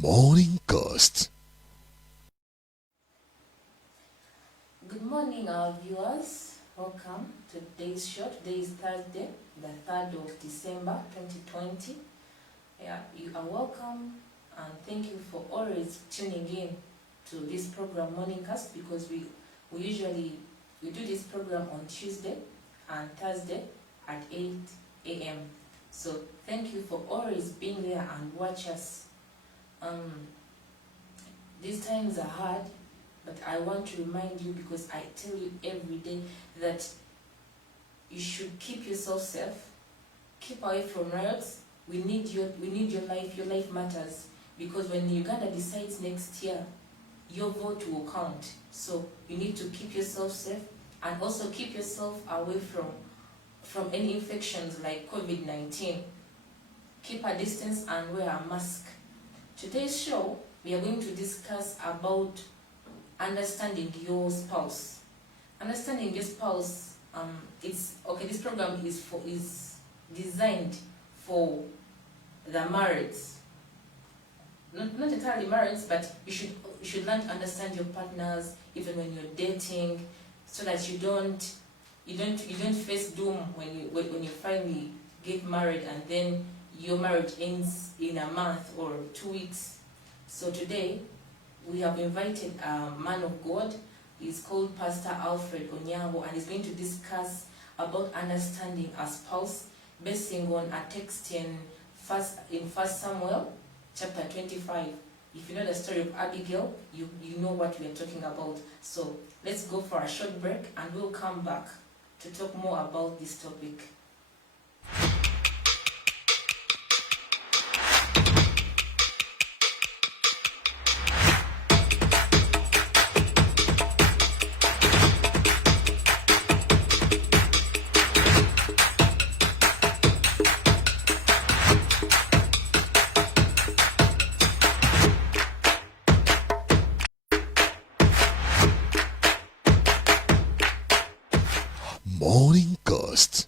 Morning Ghost. Good morning, our viewers. Welcome to today's show. Today is Thursday, the 3rd of December 2020. You are welcome and thank you for always tuning in to this program, Morning Cast, because we usually do this program on Tuesday and Thursday at 8 a.m. So thank you for always being there and watch us. These times are hard, but I want to remind you, because I tell you every day, that you should keep yourself safe, keep away from riots. We need your life. Your life matters, because when Uganda decides next year, your vote will count. So you need to keep yourself safe and also keep yourself away from any infections like COVID-19. Keep a distance and wear a mask. Today's show, we are going to discuss about understanding your spouse. Understanding your spouse, this program is designed for the married. Not entirely married, but you should learn to understand your partners even when you're dating, so that you don't face doom when you finally get married and then your marriage ends in a month or 2 weeks. So today we have invited a man of God. He's called Pastor Alfred Onyango, and he's going to discuss about understanding a spouse, basing on a text in 1 Samuel chapter 25. If you know the story of Abigail, you know what we are talking about. So let's go for a short break and we'll come back to talk more about this topic. Morning Ghost.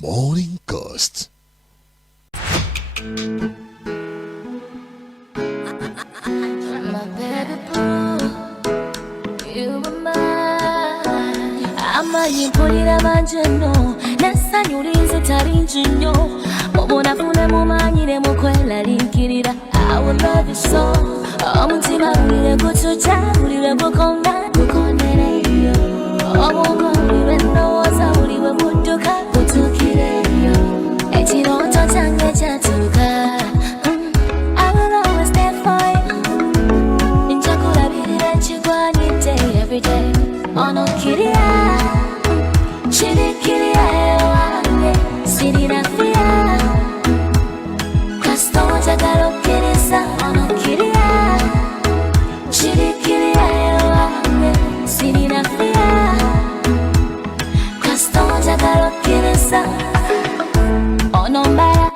Morning Ghost. My baby boo, you were mine. Amayipulira manjeno nasanyulize talinjinyo mubunafune mumanyire mukwelaliikirira. I will love you so. Omutima bulire kucuca bulire bukona bukonereyo. Obwongo bulire ndowooza buliwe budduka butuukireyo. Ekirooto kyange kyatuuka. I will always stand for you. Njakulabirira ekigwanidde every day. Onokkirira kirikirira ewange sirina fear. Kasita onjagala okkiriza onokkirira kirikirira ewange sirina fear. Kasita onjagala okkiriza onombala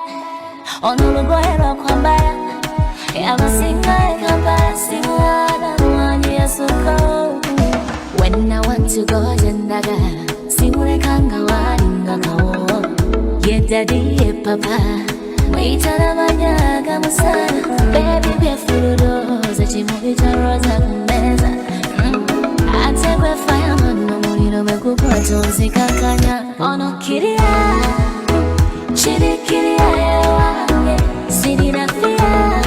onolugoye lwokwambala abasinga ekambala simwana mwanyi yasuko. When I want to go jendagala simulekanga walinga kawo ye daddy ye papa mwitana manyaga musana baby byefuludoza kimubi kya roza kumeza ate gwe fireman nomuliro bwekukwata onzikankanya. Onokkirira kirikirira ewange sirina fear.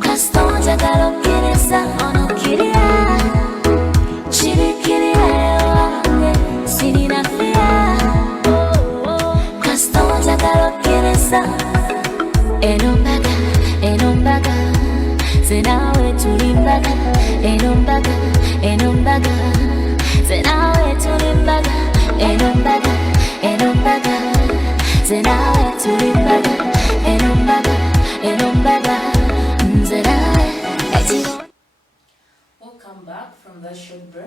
Kasita onjagala okkiriza onokkirira kirikirira ewange sirina fear. Kasita onjagala okkiriza enombaga ze naawe tuli mbaga. Enombaga ze naawe tuli mbaga. Enombaga ze naawe tuli mbaga. Enombaga ze naawe. from that short break.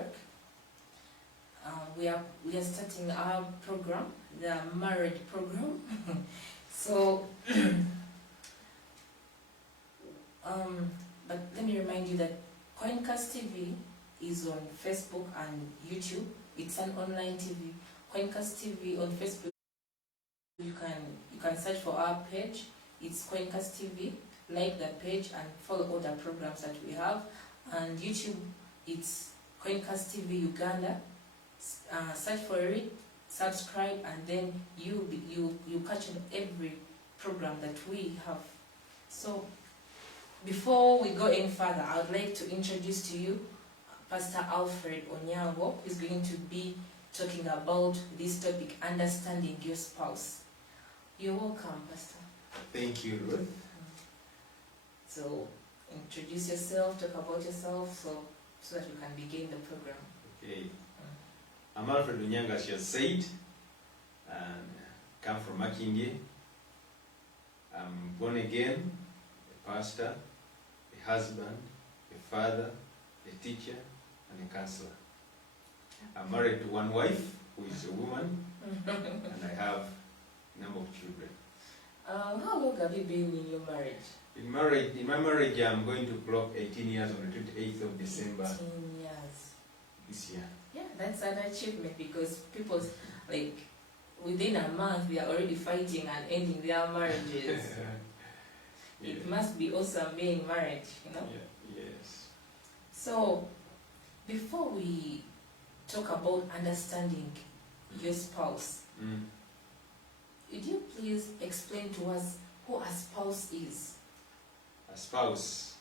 We are starting our program, the marriage program. So, but let me remind you that Coincast TV is on Facebook and YouTube. It's an online TV. Coincast TV on Facebook. You can search for our page. It's Coincast TV. Like that page and follow all the programs that we have. And YouTube, it's Coincast TV Uganda. Search for it, subscribe, and then you catch on every program that we have. So before we go any further, I would like to introduce to you Pastor Alfred Onyango, who is going to be talking about this topic, understanding your spouse. You're welcome, Pastor. Thank you, Ruth. So introduce yourself, talk about yourself, so that we can begin the program. Okay. I'm Alfred Onyango, as you said, and come from Makindye. I'm born again, a pastor, a husband, a father, a teacher, and a counselor. I'm married to one wife, who is a woman, and I have a number of children. How long have you been in your marriage? In my marriage, I'm going to clock 18 years on the 28th of December 18 years. this year. Yeah, that's an achievement because people, like, within a month, they are already fighting and ending their marriages. It must be awesome being married, you know? Yeah. Yes. So, before we talk about understanding your spouse, would you please explain to us who a spouse is? A spouse.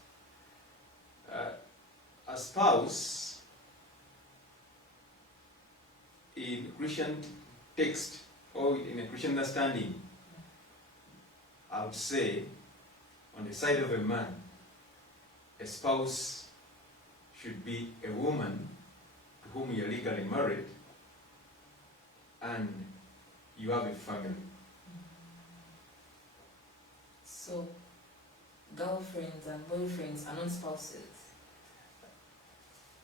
A spouse, in Christian text or in a Christian understanding, I would say, on the side of a man, a spouse should be a woman to whom you are legally married and you have a family. So, girlfriends and boyfriends are not spouses.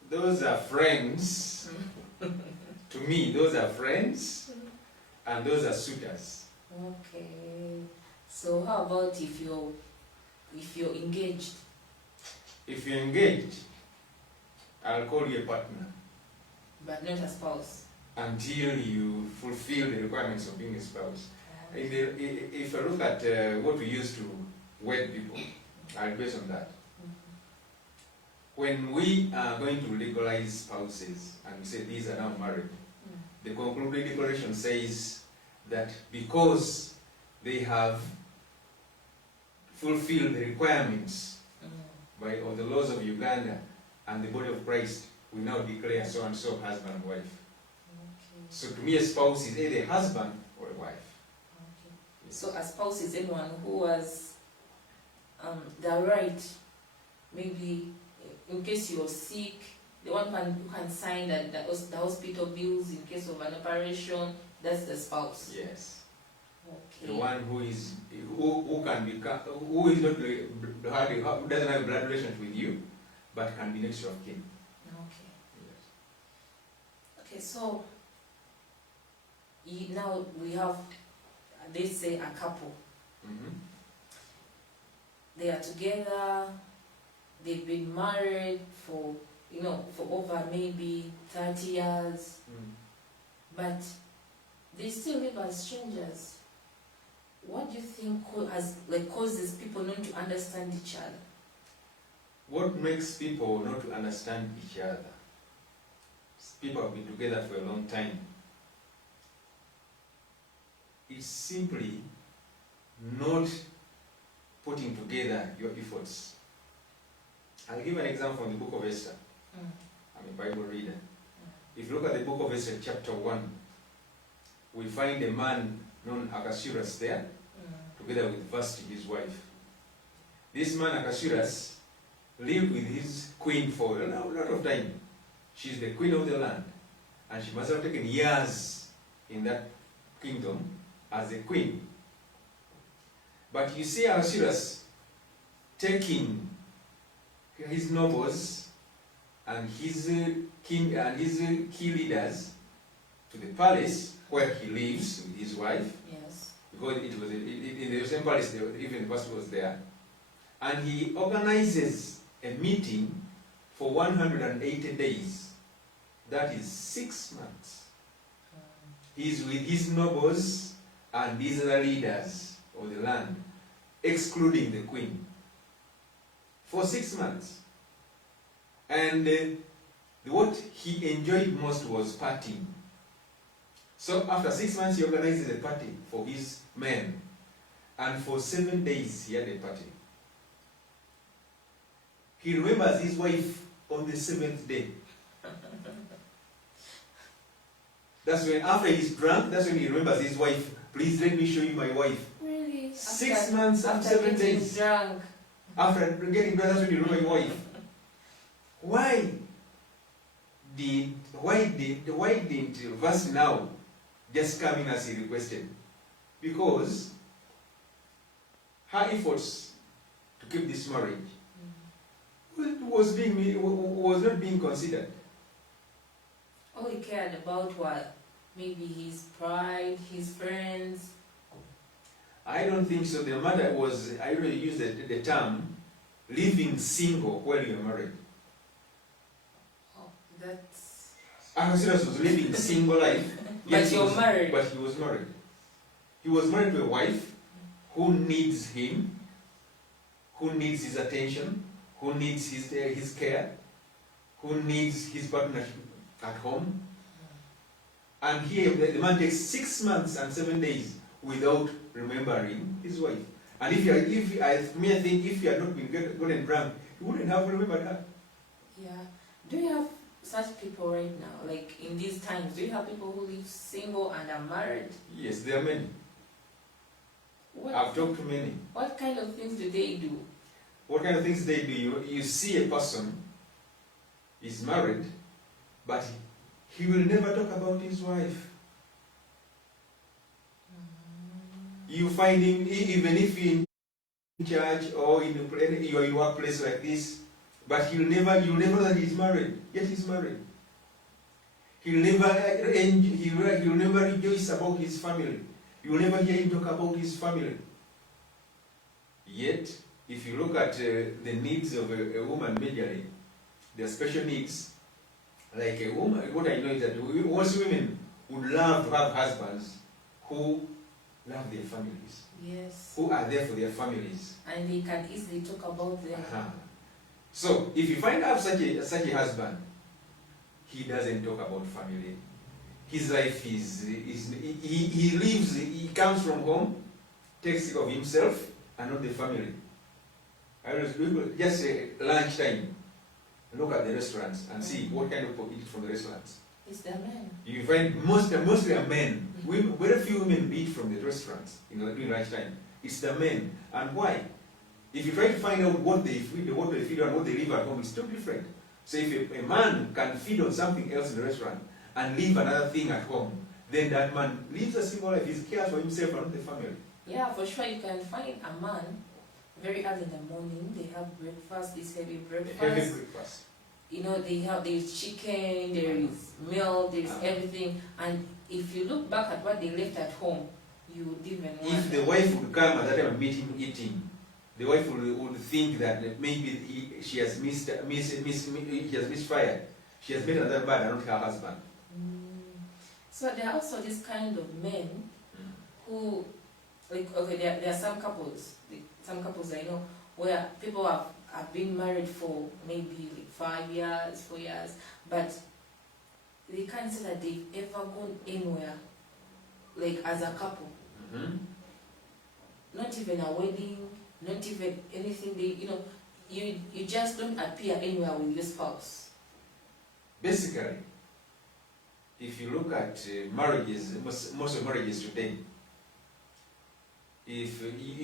Those are friends. To me, those are friends and those are suitors. Okay. So how about if you're engaged? If you're engaged, I'll call you a partner But not a spouse. until you fulfill the requirements of being a spouse. If I look at what we use to wed people, I'll base on that. When we are going to legalize spouses and we say these are now married, the concluding declaration says that because they have fulfilled the requirements of the laws of Uganda and the body of Christ, we now declare so and so husband and wife. Okay. So to me, a spouse is either a husband or a wife. Okay. So a spouse is anyone who has the right, maybe in case you're sick, the one who can sign the hospital bills in case of an operation. That's the spouse. Yes. Okay. The one who is who can become who is not who doesn't have a blood relationship with you, but can be next of kin. Okay. Yes. Okay. So now we have, they say, a couple. They are together. They've been married for over maybe 30 years, but they still live as strangers. What do you think causes people not to understand each other? What makes people not to understand each other? People have been together for a long time. It's simply not putting together your efforts. I'll give an example from the book of Esther. I'm a Bible reader. If you look at the book of Esther, chapter 1, we find a man known Ahasuerus there, together with Vashti, his wife. This man Ahasuerus lived with his queen for a lot of time. She's the queen of the land, and she must have taken years in that kingdom as a queen. But you see Ahasuerus taking his nobles and his king and his key leaders to the palace where he lives with his wife, Yes. because it was in the same palace, even the pastor was there, and he organizes a meeting for 180 days. That is 6 months. He's with his nobles and these other leaders of the land, excluding the queen, for 6 months. And what he enjoyed most was partying. So after 6 months, he organizes a party for his men, and for 7 days he had a party. He remembers his wife on the 7th day. That's when, after he's drunk, that's when he remembers his wife. Please let me show you my wife. Really? 6 months and after 7 getting days. drunk. After getting drunk, that's when you remember your wife. Why didn't verse now just come in as he requested? Because her efforts to keep this marriage was not being considered. All he cared about was maybe his pride, his friends. I don't think so. The matter was, I really use the term living single while you're married. Oh, that's... Ahasuerus was living a single life. But you're married. But he was married. He was married to a wife who needs him, who needs his attention, who needs his care, who needs his partnership at home. And here the man takes 6 months and 7 days without remembering his wife. And if you had not been gotten drunk, you wouldn't have remembered her. Yeah. Do you have such people right now? Like in these times, do you have people who live single and are married? Yes, there are many. What, I've talked to many. what kind of things do they do? What kind of things they do? You see a person is married, but he will never talk about his wife. You find him, even if you're in church or in your workplace like this, but you'll never know that he's married, yet he's married. He'll never rejoice about his family. You'll never hear him talk about his family. Yet, if you look at the needs of a woman majorly, their special needs, like a woman, what I know is that most women would love to have husbands who love their families, Yes. who are there for their families. And they can easily talk about them. So, if you find out such a husband, he doesn't talk about family. His life he lives, he comes from home, takes care of himself and not the family. I was just lunchtime, look at the restaurants and see what kind of people eat from the restaurants. It's the men. You find mostly are men. Very few women eat from the restaurants during lunchtime. It's the men. And why? If you try to find out what they feed and what they live at home, it's totally different. So if a man can feed on something else in the restaurant and leave another thing at home, then that man lives a single life. He cares for himself and not the family. Yeah, for sure. You can find a man very early in the morning. They have breakfast, this heavy breakfast. Heavy breakfast. You know, there's chicken, there is milk, there's everything. And if you look back at what they left at home, you would even wonder. If the wife would come at that time and meet him eating, the wife would think that maybe she has misfired. She has made another bad and not her husband. So there are also this kind of men who, like, okay, there are some couples I know where people have been married for maybe like 5 years, 4 years, but they can't say that they've ever gone anywhere, like as a couple. Not even a wedding, not even anything. You just don't appear anywhere with your spouse. Basically, if you look at marriages, most of marriages today, if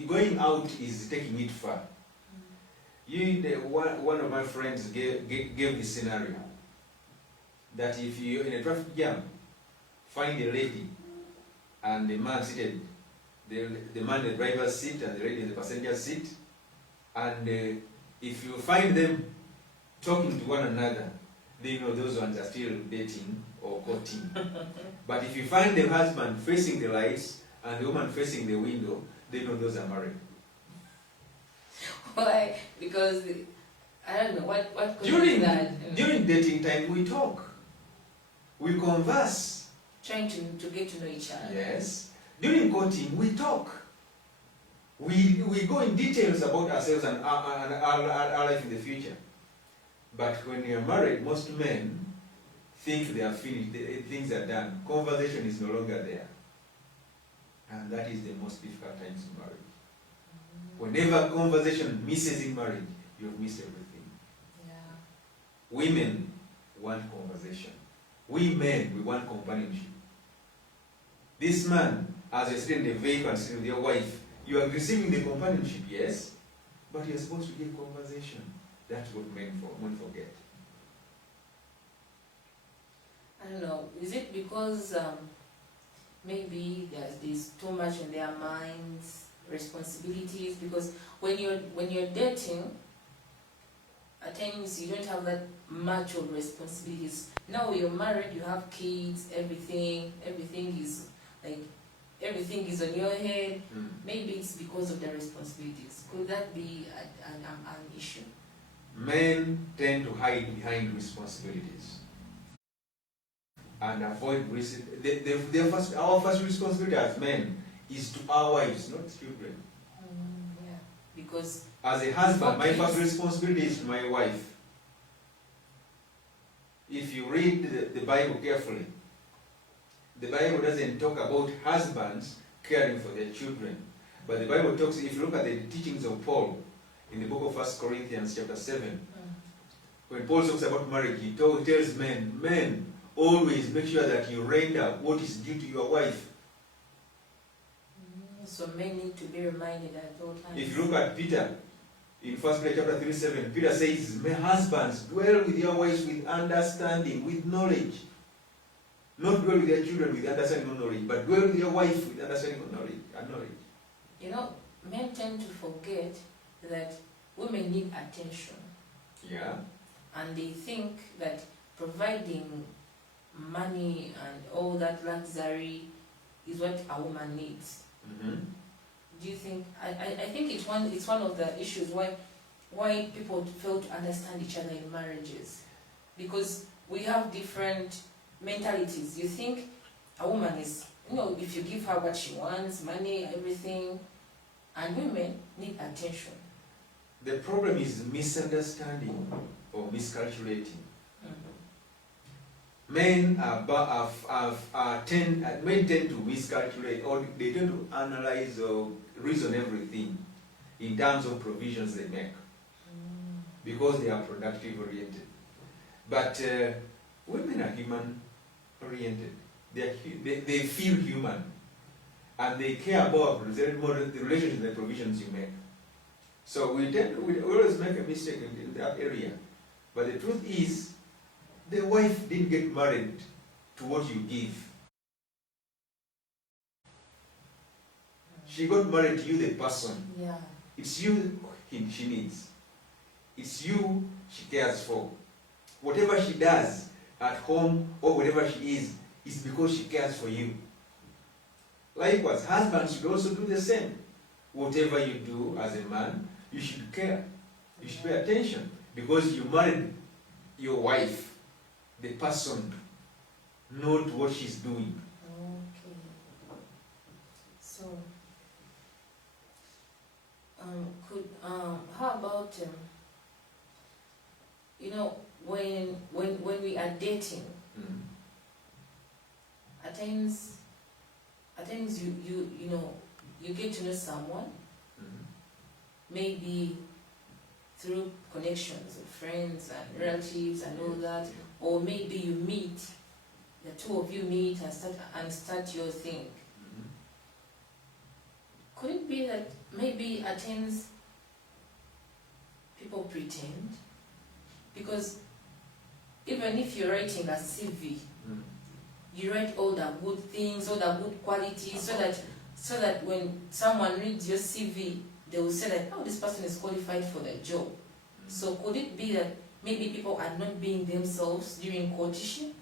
going out is taking it far. One of my friends gave this scenario, that if you're in a traffic jam, find a lady and the man seated, the man in the driver's seat and the lady in the passenger seat, and if you find them talking to one another, they know those ones are still dating or courting. But if you find the husband facing the lights and the woman facing the window, they know those are married. Why? Because I don't know what During that. during dating time, we talk, we converse. Trying to get to know each other. Yes. During courting, we talk. We go in details about ourselves and our life in the future. But when you are married, most men think they are finished, things are done. Conversation is no longer there. And that is the most difficult times in marriage. Whenever conversation misses in marriage, you've missed everything. Yeah. Women want conversation. We men, we want companionship. This man, as you're sitting in the vehicle and sitting with your wife, you are receiving the companionship, yes, but you're supposed to give conversation. That's what men forget. I don't know. Is it because maybe there's too much in their minds, responsibilities? Because when you're dating, at times you don't have that much of responsibilities. Now you're married, you have kids, everything is like everything is on your head. Maybe it's because of the responsibilities. Could that be an issue? Men tend to hide behind responsibilities and avoid risk. Our first responsibility as men is to our wives, not children. Yeah, because as a husband, my first responsibility is to my wife. If you read the Bible carefully, the Bible doesn't talk about husbands caring for their children. But the Bible talks, if you look at the teachings of Paul in the book of 1 Corinthians chapter 7, when Paul talks about marriage, he tells men, always make sure that you render what is due to your wife. So men need to be reminded at all times. If you look at Peter, in 1 Peter chapter 3:7, Peter says, "My husbands, dwell with your wives with understanding, with knowledge." Not dwell with your children with understanding or knowledge, but dwell with your wife with understanding or knowledge. You know, men tend to forget that women need attention. Yeah. And they think that providing money and all that luxury is what a woman needs. Do you think? I think it's one of the issues why people fail to understand each other in marriages, because we have different mentalities. You think a woman is, if you give her what she wants, money, everything, and women need attention. The problem is misunderstanding or miscalculating. Men tend to miscalculate, or they tend to analyze or reason everything in terms of provisions they make, because they are productive oriented. But women are human oriented. They feel human, and they care about the relationships and the provisions you make. So we always make a mistake in that area. But the truth is, the wife didn't get married to what you give. She got married to you, the person. Yeah. It's you she needs. It's you she cares for. Whatever she does at home or wherever she is because she cares for you. Likewise, husbands should also do the same. Whatever you do as a man, you should care. You should pay attention, because you married your wife, the person, not what she's doing. Okay. So, how about when we are dating, at times you get to know someone, maybe through connections of friends and relatives and all that, or maybe you meet, the two of you meet and start your thing. Could it be that maybe at times people pretend? Because even if you're writing a CV, you write all the good things, all the good qualities, so that when someone reads your CV, they will say that, oh, this person is qualified for the job. So could it be that maybe people are not being themselves during courtship?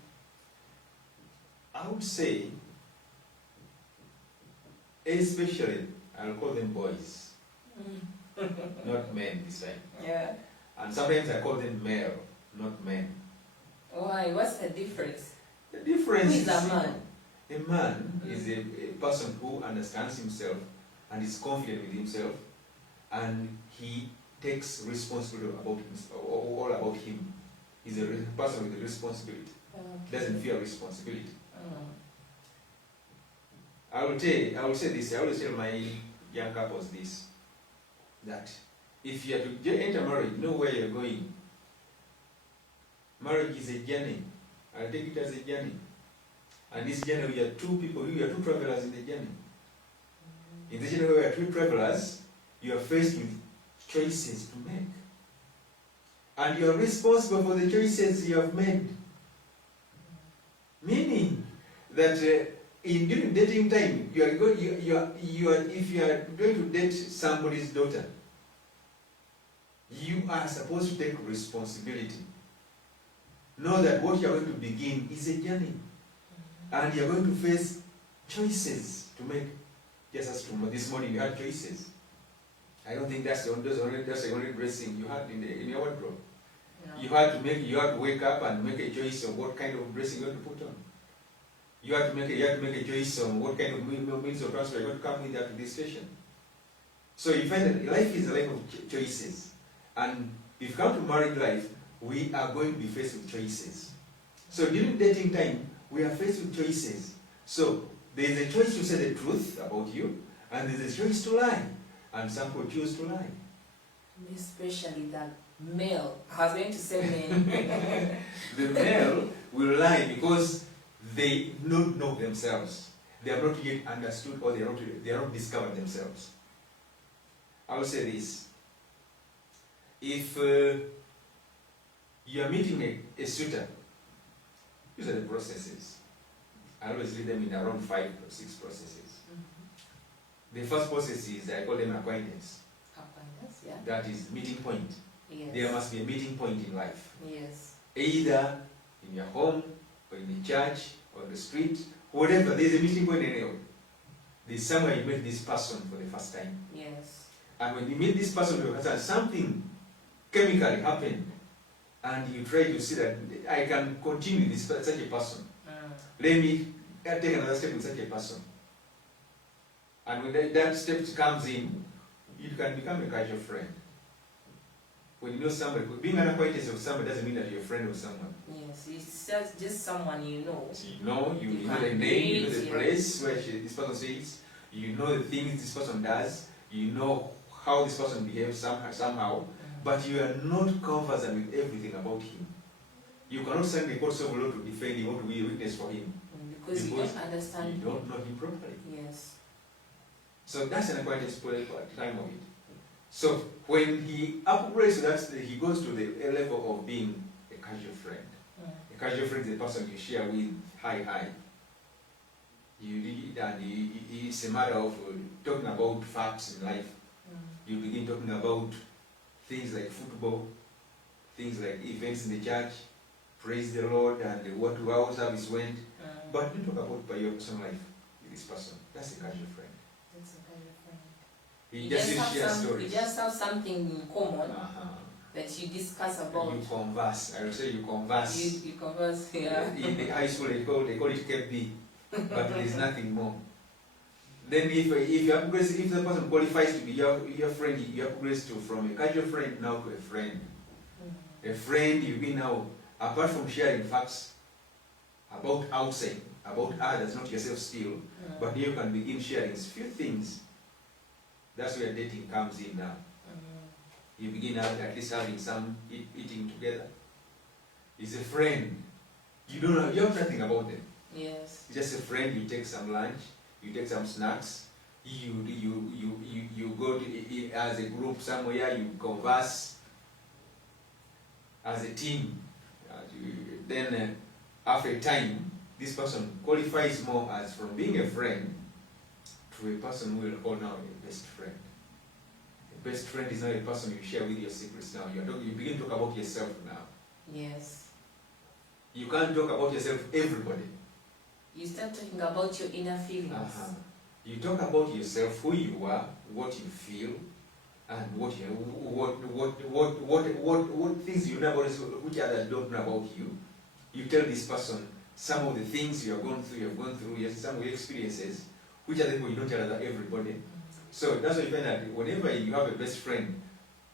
I would say, especially, I'll call them boys, not men this time. Yeah. And sometimes I call them male, not men. Why? What's the difference? The Who difference is a man? A man is a person who understands himself and is confident with himself, and he takes responsibility about himself, all about him. He's a person with a responsibility, doesn't fear responsibility. I will say this, I always tell my young couples this, that if you are to enter marriage, know where you're going. Marriage is a journey. I'll take it as a journey. And this journey, we are two people, we are two travelers in the journey. In this journey, we are two travelers, you are faced with choices to make. And you are responsible for the choices you have made. Meaning that during dating time, if you are going to date somebody's daughter, you are supposed to take responsibility. Know that what you are going to begin is a journey. And you are going to face choices to make. Just as this morning you had choices. I don't think that's the only dressing you had in your wardrobe. No. You had to wake up and make a choice of what kind of dressing you want to put on. You had to make a choice on what kind of means of transport you're going to come with to this station. So you find that life is a life of choices. And if you come to married life, we are going to be faced with choices. So during dating time, we are faced with choices. So there is a choice to say the truth about you, and there is a choice to lie. And some people choose to lie. Especially that male. I was going to say men. The male will lie because they don't know themselves. They have not yet understood, or they have not discovered themselves. I will say this. If you are meeting a suitor, these are the processes. I always read them in around 5 or 6 processes. The first process is, I call them acquaintance. Acquaintance, yeah. That is meeting point. Yes. There must be a meeting point in life. Yes. Either in your home, or in the church, or the street, whatever, there's a meeting point anyway. There's somewhere you meet this person for the first time. Yes. And when you meet this person for the first time, something chemically happened, and you try to see that I can continue with such a person. Let me take another step with such a person. And when that step comes in, you can become a casual friend. When you know somebody, being an acquaintance of somebody doesn't mean that you're a friend of someone. Yes, it's just someone you know. So you know the name, you know the place where this person stays, you know the things this person does, you know how this person behaves somehow, but you are not conversant with everything about him. You cannot send the court of law to defend him or to be a witness for him. Because you don't understand You don't know him properly. Yes. So that's an acquaintance time of it. So when he upgrades to that, he goes to the level of being a casual friend. A casual friend is a person you share with high. It's a matter of talking about facts in life. You begin talking about things like football, things like events in the church, praise the Lord, and how service went. But you talk about your personal life with this person. That's a casual friend. That's a casual friend. You just share stories. You just have something in common that you discuss about. You converse. I will say you converse. You converse, yeah. In the high school they call it KP, but there is nothing more. Then if the person qualifies to be your friend, you upgrade from a casual friend now to a friend. A friend you be now, apart from sharing facts about outside, about others, not yourself still, but you can begin sharing a few things. That's where dating comes in now. You begin at least having some eating together. It's a friend. You have nothing about them. Yes. It's just a friend. You take some lunch, you take some snacks, you go to, as a group somewhere, you converse as a team. Then after a time, this person qualifies more as from being a friend to a person who will call now a best friend. A best friend is not a person you share with your secrets now. You begin to talk about yourself now. Yes. You can't talk about yourself everybody. You start talking about your inner feelings. You talk about yourself, who you are, what you feel, and what things you know about which others don't know about you. You tell this person some of the things you have gone through, yes, some of your experiences, which other people you don't tell everybody. So that's why you find that whenever you have a best friend,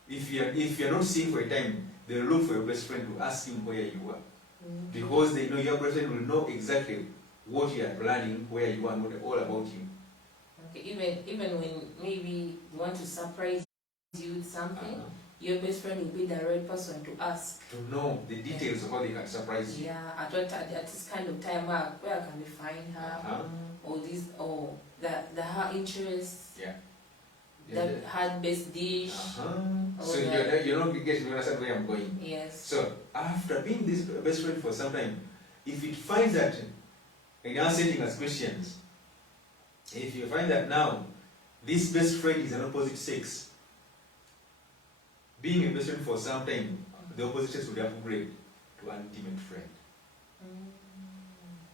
if you're not seeing for a time, they'll look for your best friend to ask him where you are. Because they know your best friend will know exactly what you are planning, where you are, and what all about you. Okay, even when maybe you want to surprise you with something, your best friend will be the right person to ask. To know the details of how they can surprise you. Yeah, at this kind of time, where can we find her? Or this, or the her interests. Yeah. That her best dish. So you're not getting to understand where I'm going. Yes. So after being this best friend for some time, if it finds that in our setting as Christians, if you find that now this best friend is an opposite sex, being a best friend for some time, the opposite sex would upgrade to an intimate friend.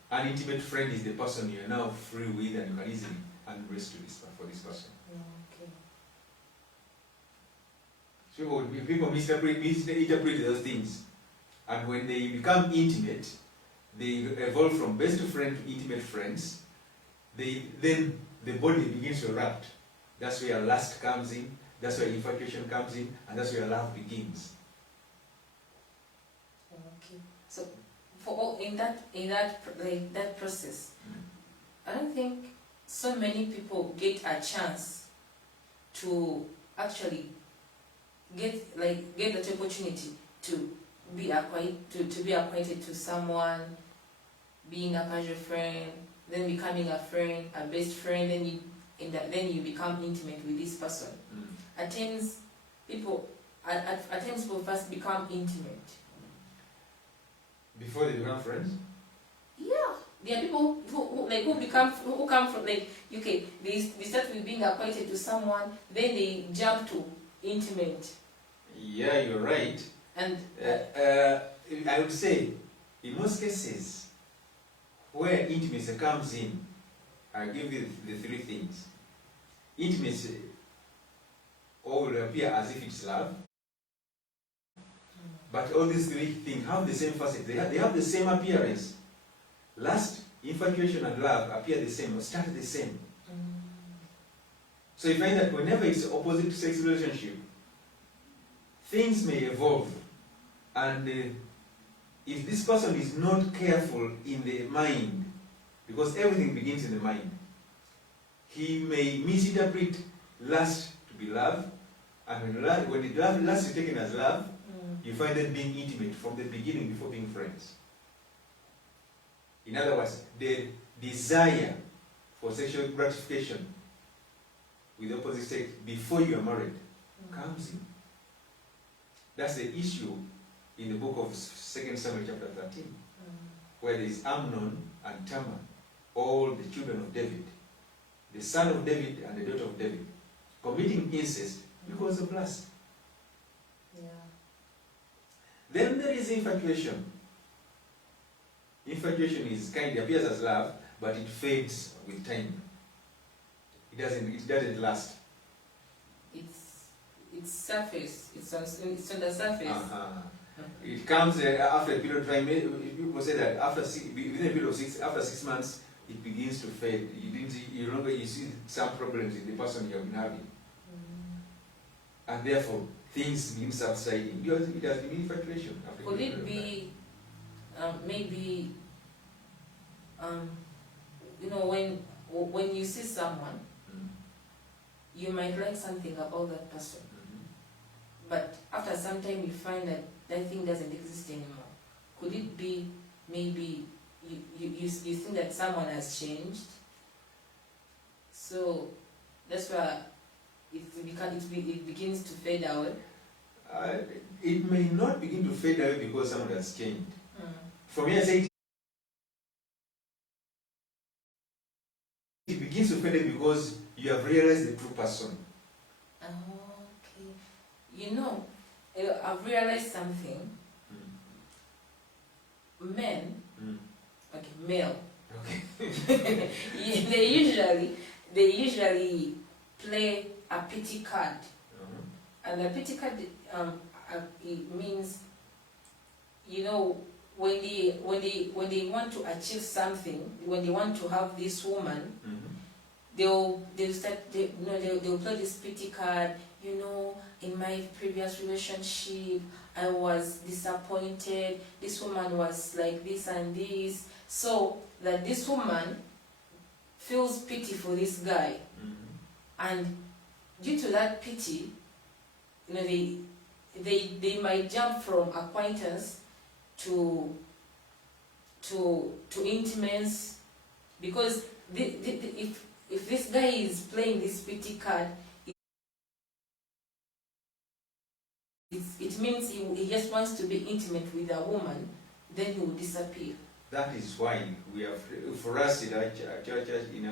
An intimate friend is the person you are now free with and you can easily unrest to this for this person. Okay. So people misinterpret those things, and when they become intimate, they evolve from best friend to intimate friends. Then the body begins to erupt. That's where lust comes in. That's where infatuation comes in, and that's where love begins. Okay. So, in that process, I don't think so many people get a chance to actually get that opportunity to be acquainted to someone, being a casual friend, then becoming a friend, a best friend, then you become intimate with this person. At times people first become intimate before they become friends. Yeah, there are people who come from they start with being acquainted to someone, then they jump to intimate. Yeah, you're right. And I would say in most cases where intimacy comes in, I'll give you the three things. Intimacy all will appear as if it's love, but all these three things have the same facet. They have the same appearance. Lust, infatuation, and love appear the same, or start the same. So you find that whenever it's opposite sex relationship, things may evolve, and if this person is not careful in the mind, because everything begins in the mind, he may misinterpret lust to be love, and when the lust is taken as love, you find them being intimate from the beginning before being friends. In other words, the desire for sexual gratification with the opposite sex before you are married comes in. That's the issue in the book of 2 Samuel chapter 13, where there is Amnon and Tamar, all the children of David, the son of David and the daughter of David, committing incest because of lust. yeah. Then there is infatuation. Infatuation appears as love, but it fades with time. It doesn't last. It's surface. It's on the surface. It comes after a period of time. People say that within a period of 6 months, it begins to fade. You see some problems in the person you have been having, and therefore things begin subsiding. It has been infatuation. Could it be maybe when you see someone, you might like something about that person, but after some time you find that that thing doesn't exist anymore? Could it be maybe you think that someone has changed, so that's why it begins to fade away? It may not begin to fade away because someone has changed. For me, I say it begins to fade away because you have realized the true person. You know, I've realized something. Men, okay, male, Okay. yeah, they usually play a pity card, and a pity card, it means, you know, when they want to achieve something, when they want to have this woman, they'll play this pity card. You know, in my previous relationship, I was disappointed. This woman was like this and this, so that this woman feels pity for this guy, and due to that pity, you know, they might jump from acquaintance to intimacy, because if this guy is playing this pity card, it means he just wants to be intimate with a woman, then he will disappear. That is why we have, for us in our church, in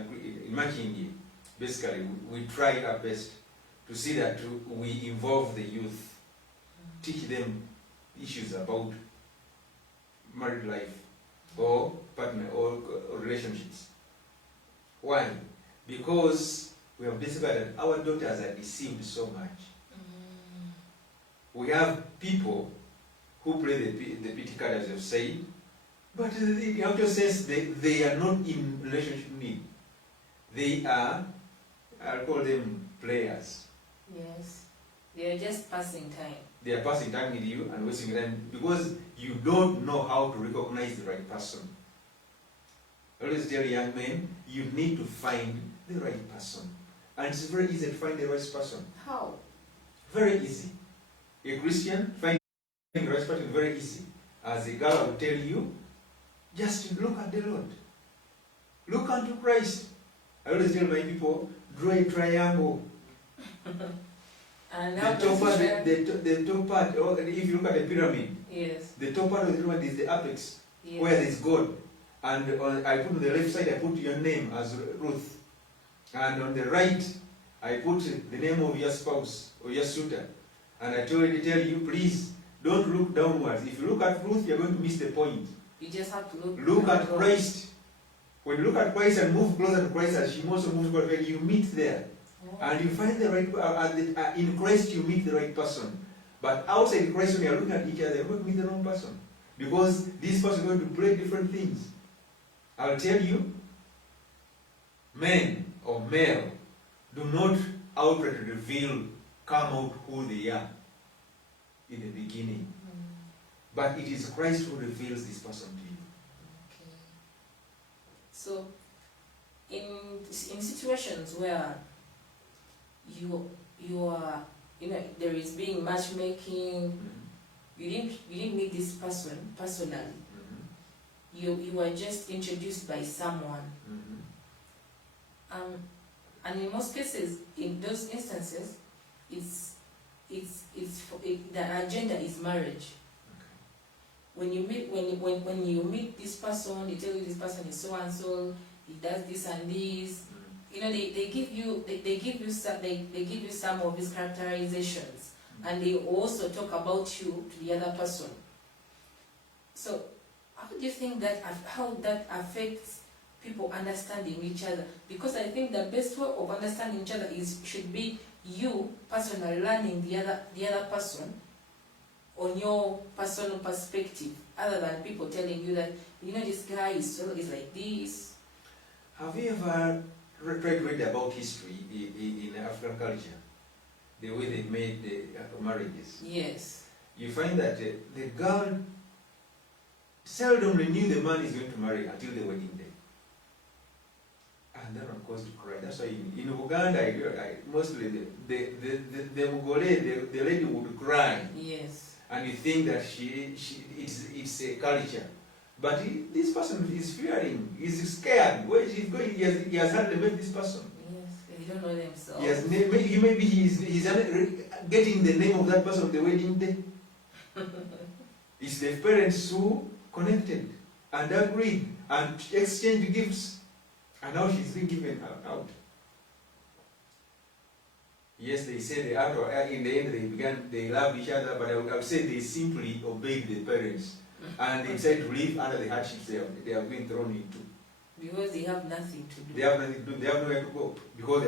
Makindye, basically we try our best to see that we involve the youth, teach them issues about married life or partner or relationships. Why? Because we have discovered that our daughters are deceived so much. We have people who play the pity card, as you've said, but in the actual sense, they are not in relationship need. They are, I'll call them players. Yes, they are just passing time. They are passing time with you and wasting time because you don't know how to recognize the right person. I always tell young men, you need to find the right person. And it's very easy to find the right person. How? Very easy. A Christian, finding the right person is very easy. As a girl, I will tell you, just look at the Lord. Look unto Christ. I always tell my people, draw a triangle. And The top part, or if you look at the pyramid, yes, the top part of the pyramid is the apex, yes, where there is God. And I put on the left side, I put your name as Ruth. And on the right, I put the name of your spouse or your suitor. And I tell you, please, don't look downwards. If you look at Ruth, you're going to miss the point. you just have to Look at Christ. When you look at Christ and move closer to Christ, as she also moves closer, you meet there. Oh. And you find the right, in Christ you meet the right person. But outside Christ, when you're looking at each other, you're going to meet the wrong person. Because this person is going to play different things. I'll tell you, men or male do not outright reveal, come out who they are in the beginning. But it is Christ who reveals this person to you. Okay. So, in situations where you are, you know, there is being matchmaking, you didn't meet this person personally. You were just introduced by someone. And in most cases, in those instances, the agenda is marriage. When you meet this person, they tell you this person is so and so, he does this and this. You know, they give you some of his characterizations, and they also talk about you to the other person. So, how do you think how that affects people understanding each other? Because I think the best way of understanding each other should be you personally learning the other person on your personal perspective, other than people telling you that, you know, this guy is like this. Have you ever tried to read about history in African culture? The way they made the marriages? Yes. You find that the girl seldomly knew the man is going to marry until the wedding day. And that one caused to cry. That's why in Uganda, mostly the Mugole, the lady would cry. Yes. And you think that it's a culture. But this person is fearing, he's scared. Where she's going, he has hardly met this person. Yes, they don't know themselves. Yes, maybe he's getting the name of that person on the wedding day. It's the parents who connected and agreed and exchanged gifts. And now she's being given out. Yes, they say in the end they loved each other, but I would say they simply obeyed their parents and they decided to live under the hardships they have been thrown into. Because they have nothing to do. They have nothing to do, they have nowhere to go. Because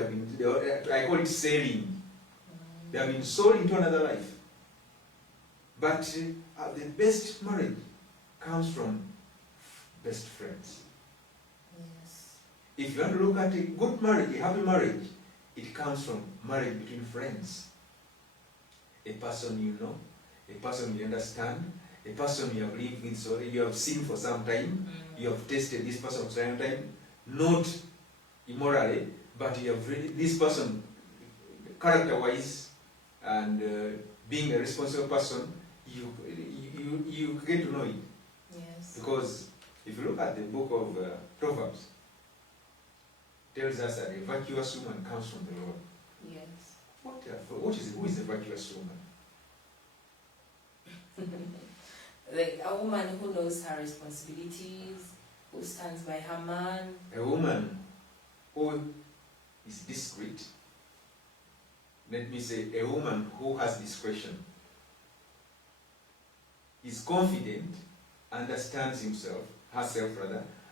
I call it sailing. They have been sold into another life. But the best marriage comes from best friends. Yes. If you want to look at a good marriage, a happy marriage, it comes from marriage between friends. A person you know, a person you understand, a person you have lived with, so you have seen for some time, you have tested this person for some time, not immorally, but you have really, this person character-wise and being a responsible person, you get to know it. Yes. Because if you look at the book of Proverbs, tells us that a virtuous woman comes from the Lord. Yes. Who is a virtuous woman? Like a woman who knows her responsibilities, who stands by her man. A woman who is discreet. Let me say, a woman who has discretion, is confident, understands herself,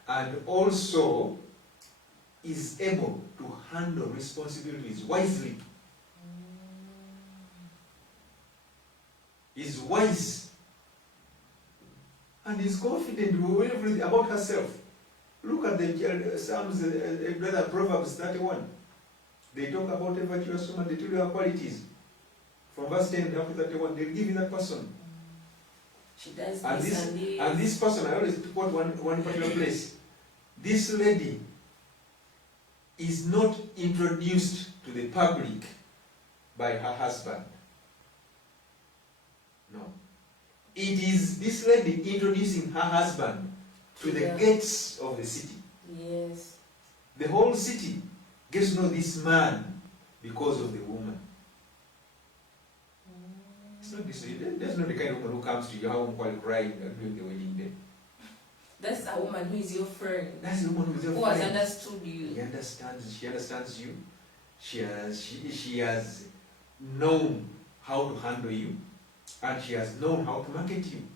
and also is able to handle responsibilities wisely. Is wise and is confident about herself. Look at the Psalms, brother, Proverbs 31. They talk about a virtuous woman, they tell you her qualities. From verse 10 up to 31, they give you that person. She does And this and this. and this person, I always quote one particular place. This lady is not introduced to the public by her husband. No. It is this lady introducing her husband to the gates of the city. Yes. The whole city gets to know this man because of the woman. It's not this, that's not the kind of woman who comes to your home while crying during the wedding day. That's a woman who is your friend. That's the woman who is your who friend. has understood you. She understands you. She has known how to handle you, and she has known how to market you.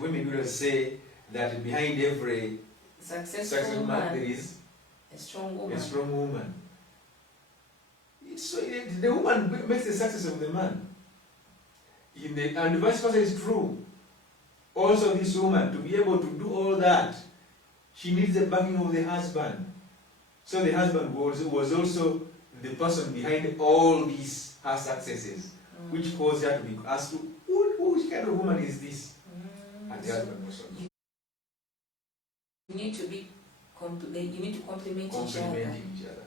Women will say that behind every Successful man man, there is a strong woman. a strong woman. The woman makes the success of the man. And the vice versa is true. Also, this woman, to be able to do all that, she needs the backing of the husband. So the husband was also the person behind all these her successes, which caused her to be asked, which kind of woman is this? And the husband was also You need to complement each other. complimenting each other.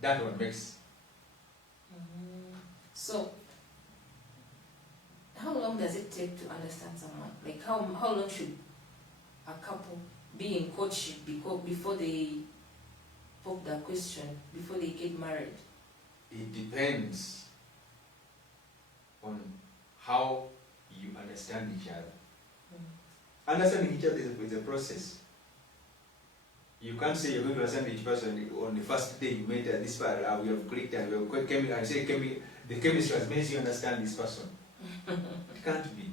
That one makes. So, how long does it take to understand someone? Like how long should a couple be in courtship before they pop the question, before they get married? It depends on how you understand each other. Understanding each other is a process. You can't say you're going to understand each person on the first day you met this part. We have clicked and we have chemistry, and say the chemistry has made you understand this person. It can't be.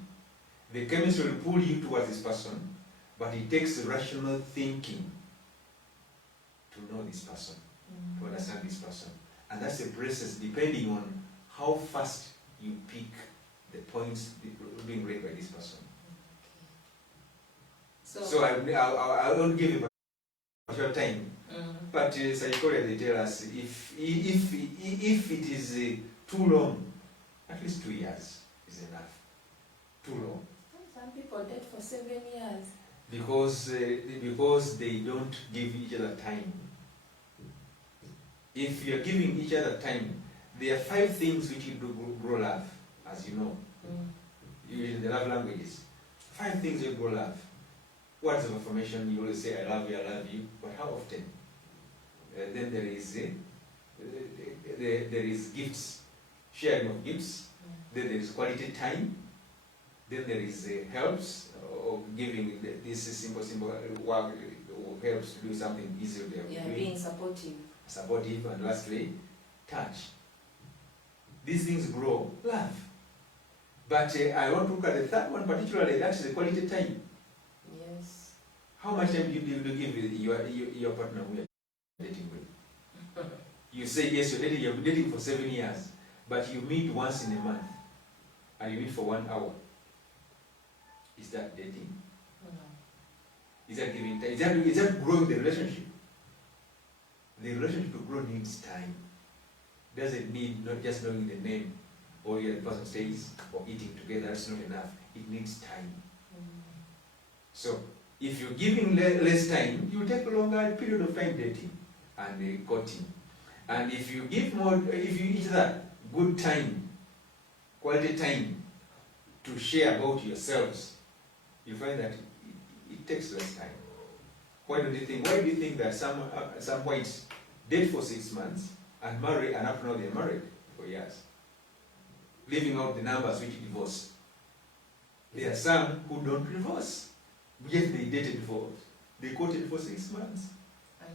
The chemistry will pull you towards this person, but it takes rational thinking to know this person, to understand this person. And that's a process depending on how fast you pick the points being read by this person. So I won't give you your time, but psychology tell us if it is too long, at least 2 years is enough. Too long. Some people date for 7 years. Because they don't give each other time. If you're giving each other time, there are 5 things which you do grow love, as you know. In the love languages. 5 things you grow love. Words of affirmation, you always say, I love you, but how often? Then there is gifts, sharing of gifts. Then there is quality time. Then there is helps, or giving this simple work helps to do something easier. Yeah, being supportive. supportive, and lastly, touch. These things grow love. But I want to look at the third one particularly, that's the quality time. Yes. How much time do you give your partner who you're dating with? You say yes, you're dating for 7 years, but you meet once in a month, and you meet for 1 hour. Is that dating? No. Is that giving time? Is that growing the relationship? The relationship to grow needs time. Doesn't need not just knowing the name or where the person stays or eating together. That's not enough. It needs time. So if you're giving less time, you take a longer period of time dating and courting. And if you give more, if you each other good time, quality time to share about yourselves, you find that it takes less time. Why do you think that some whites date for 6 months and marry, and up now they're married for years, leaving out the numbers which divorce? There are some who don't divorce, yet they courted for 6 months. And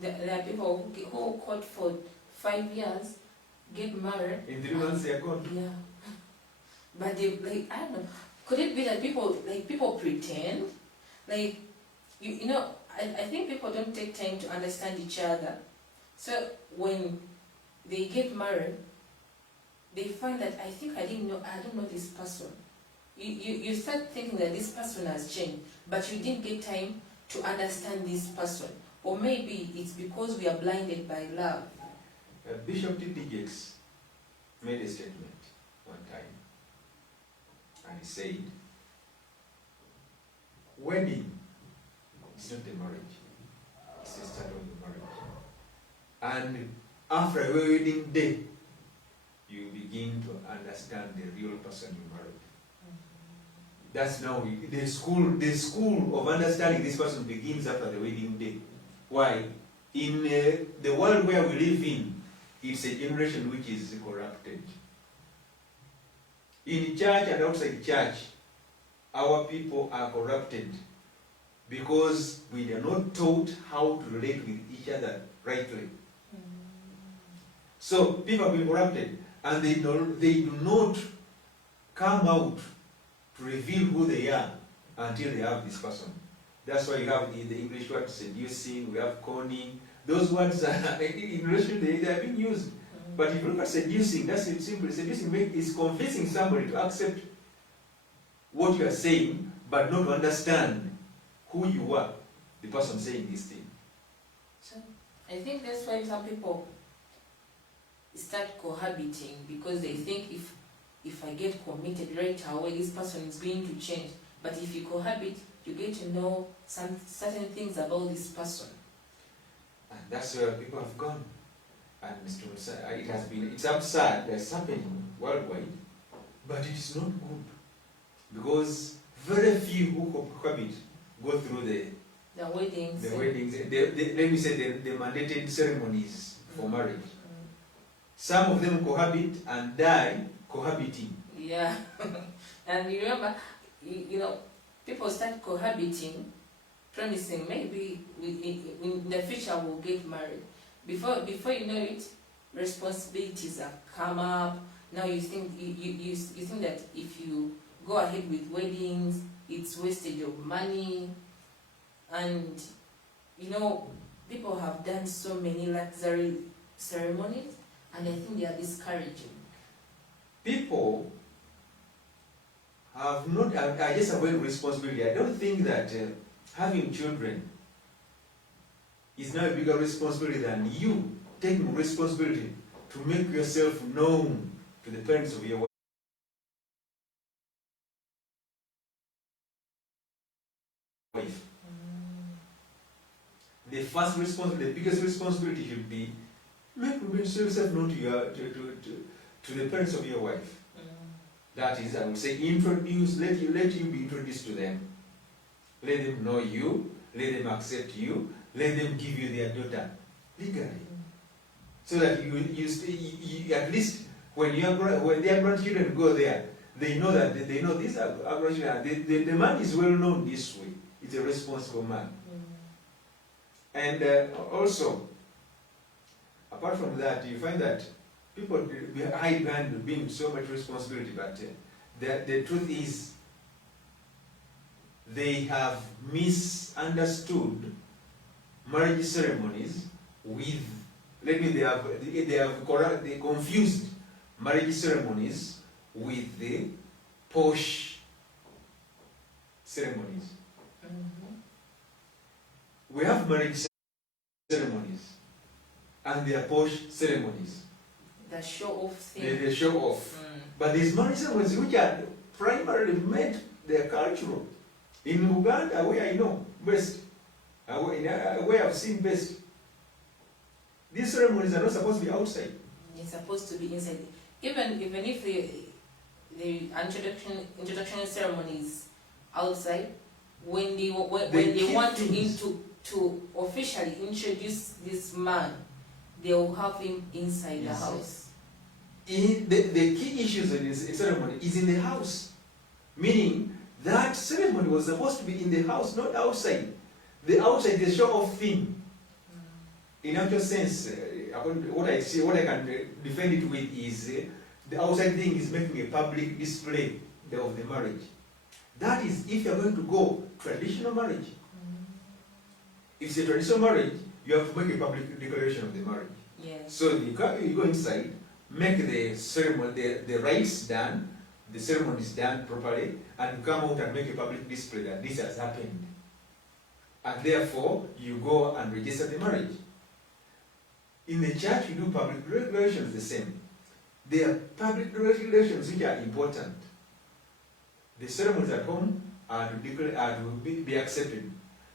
there are people who court for 5 years, get married. In 3 months they are gone. Yeah. But they, like, I don't know, could it be that people pretend? Like, you know, I think people don't take time to understand each other. So when they get married, they find that I don't know this person. You start thinking that this person has changed, but you didn't get time to understand this person. Or maybe it's because we are blinded by love. Bishop T.D. Jakes made a statement one time, and he said, wedding is not a marriage, it's the start of the marriage. And after a wedding day, you begin to understand the real person you married. That's now the school of understanding this person begins after the wedding day. Why? In the world where we live in, it's a generation which is corrupted. In church and outside church, our people are corrupted because we are not taught how to relate with each other rightly. So people have been corrupted, and they do not come out to reveal who they are until they have this person. That's why you have the English word seducing, we have conning. Those words are, in relation, they are being used. But if you look at seducing, that's simple. Seducing is convincing somebody to accept what you are saying, but not to understand who you are, the person saying this thing. So I think that's why some people start cohabiting, because they think if I get committed right away, this person is going to change. But if you cohabit, you get to know some certain things about this person. And that's where people have gone. And it's absurd, that's happening worldwide, but it is not good. Because very few who cohabit go through the weddings. Let me say the mandated ceremonies for marriage. Some of them cohabit and die cohabiting. Yeah. And you remember, you know, people start cohabiting, promising maybe in the future we'll get married. Before you know it, responsibilities have come up. Now you think you think that if you go ahead with weddings, it's wastage of money. And you know, people have done so many luxury ceremonies, and I think they are discouraging. People have not, I just avoid responsibility. I don't think that having children is now a bigger responsibility than you taking responsibility to make yourself known to the parents of your wife. The first responsibility, the biggest responsibility should be make yourself known to the parents of your wife. That is, I would say, introduce, let you be introduced to them. Let them know you, let them accept you, let them give you their daughter legally. So that you at least when their grandchildren go there, they know that these are grandchildren. The man is well known this way. It's a responsible man. And also, apart from that, you find that people hide behind being so much responsibility, but the truth is they have misunderstood marriage ceremonies with, they confused marriage ceremonies with the posh ceremonies. We have marriage ceremonies and they are posh ceremonies. The show off thing. They show off. But these marriage ceremonies which are primarily meant, they are cultural. In Uganda, where I know best, where I've seen best, these ceremonies are not supposed to be outside. It's supposed to be inside. Even if the introduction ceremony is outside, when they want to officially introduce this man, they will have him inside the house. The key issues in this ceremony is in the house, meaning that ceremony was supposed to be in the house, not outside. The outside is a show-off thing. In actual sense, what I see, what I can defend it with is the outside thing is making a public display of the marriage. That is, if you are going to go traditional marriage. If it's a traditional marriage, you have to make a public declaration of the marriage. Yes. So you go inside, make the ceremony, the rites done, the ceremony is done properly, and come out and make a public display that this has happened. And therefore, you go and register the marriage. In the church, you do public declarations the same. There are public declarations which are important. The ceremonies at home are to be accepted.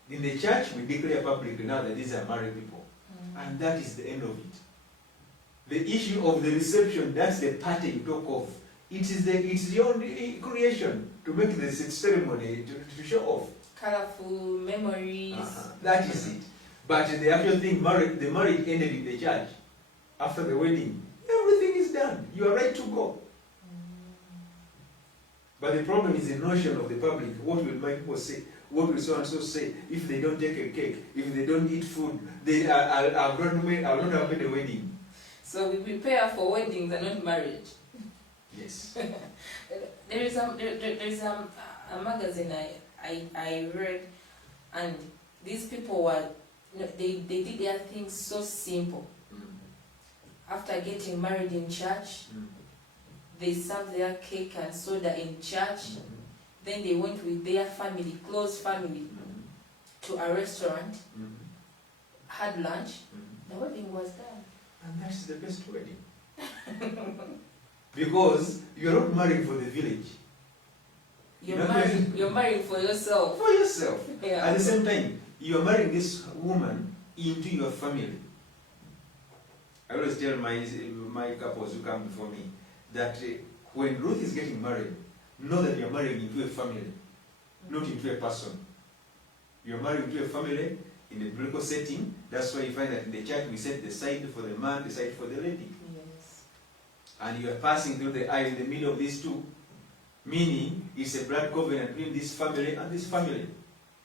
In the church, we declare publicly now that these are married people. And that is the end of it. The issue of the reception, that's the party you talk of. It's your creation to make the ceremony, to show off. Colorful memories. That is it. But the actual thing, the marriage ended in the church. After the wedding, everything is done. You are right to go. But the problem is the notion of the public. What will my people say? What will so and so say if they don't take a cake? If they don't eat food, I'll not have made a wedding. So we prepare for weddings and not marriage. Yes. There is a magazine I read, and these people were, they did their things so simple. After getting married in church, they served their cake and soda in church. Then they went with their family, close family, to a restaurant, had lunch. The wedding was done. And that's the best wedding. Because you're not marrying for the village. You're marrying for yourself. For yourself. Yeah. At the same time, you're marrying this woman into your family. I always tell my couples who come before me that when Ruth is getting married, know that you're marrying into a family, not into a person. You're married into a family in a biblical setting. That's why you find that in the church we set the side for the man, the side for the lady. Yes. And you are passing through the aisle in the middle of these two, meaning it's a blood covenant between this family and this family.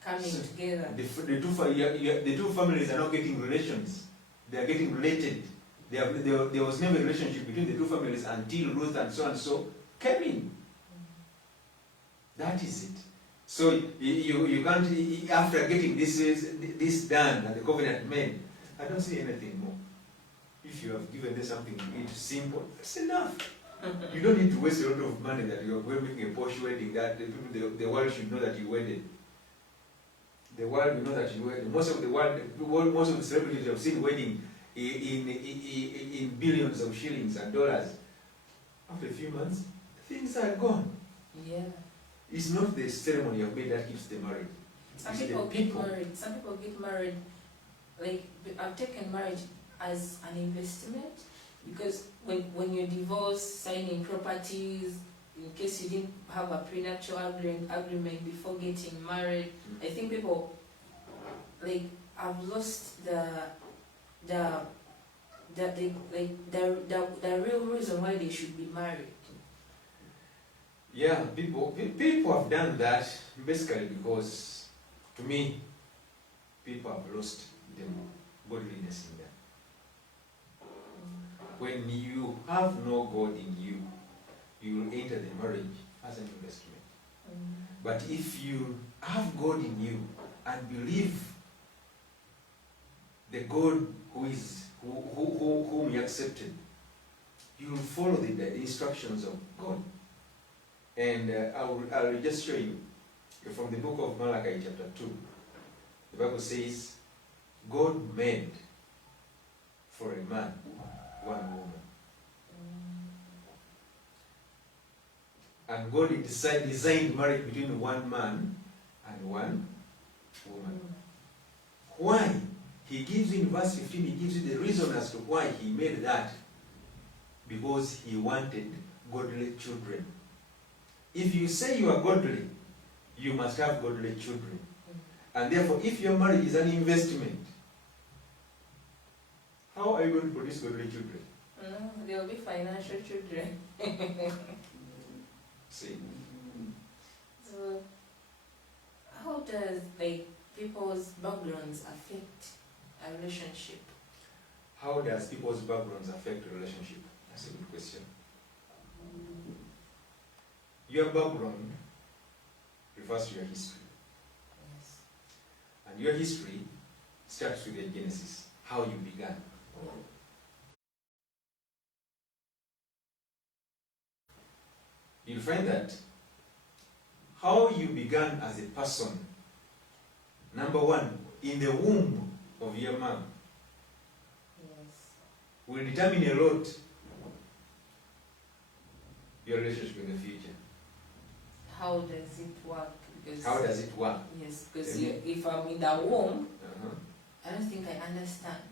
Coming together. The two families are not getting relations. They are getting related. There was never a relationship between the two families until Ruth and so came in. That is it. So you can't, after getting this done and the covenant made, I don't see anything more. If you have given them something it's simple, that's enough. You don't need to waste a lot of money that you are going making a posh wedding that the world should know that you wedded. The world will know that you wedded. Most of the celebrities have seen wedding in billions of shillings and dollars. After a few months, things are gone. Yeah. It's not the ceremony of marriage that keeps them married. Some people get married. Like, I've taken marriage as an investment, because when you divorce, signing properties, in case you didn't have a prenuptial agreement before getting married, I think people like have lost the real reason why they should be married. Yeah, people have done that basically because, to me, people have lost the godliness in them. when you have no God in you, you will enter the marriage as an investment. But if you have God in you and believe the God whom you accepted, you will follow the instructions of God. And I will just show you from the book of Malachi chapter 2. The Bible says, God made for a man one woman. And God designed marriage between one man and one woman. Why? He gives in verse 15, he gives you the reason as to why he made that. Because he wanted godly children. If you say you are godly, you must have godly children. And therefore, if your marriage is an investment, how are you going to produce godly children? There will be financial children. See? So, how does people's backgrounds affect a relationship? How does people's backgrounds affect a relationship? That's a good question. Your background refers to your history. Yes. And your history starts with the genesis, how you began. You'll find that how you began as a person, number one, in the womb of your mom, Yes. will determine a lot your relationship in the future. How does it work? Because How does it work? Yes, because Tell me. if I'm in the womb, Uh-huh. I don't think I understand.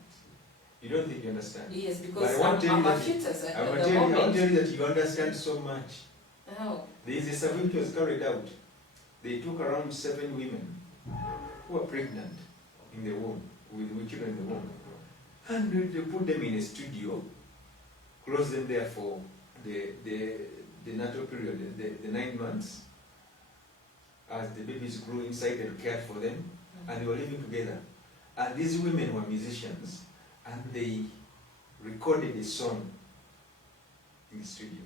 You don't think you understand? Yes, But because I want to tell I'm you a that fetus at I the want to moment. tell you that you understand so much. How? There is a survey which was carried out. They took around 7 women who were pregnant in the womb, with children in the womb. And they put them in a studio, closed them there for the natal period, the 9 months. As the babies grew inside, they cared for them, and they were living together. And these women were musicians, and they recorded a song in the studio.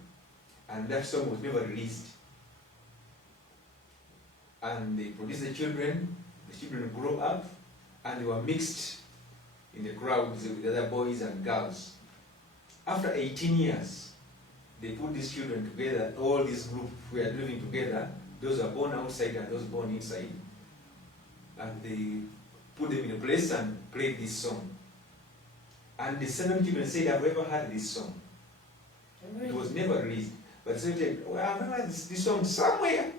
And that song was never released. And they produced the children grew up, and they were mixed in the crowds with other boys and girls. After 18 years, they put these children together, all these groups were living together, those who are born outside and those born inside. And they put them in a place and played this song. And the 7 children said, I've ever heard this song. It was never released. But they said, well, I've heard this song somewhere.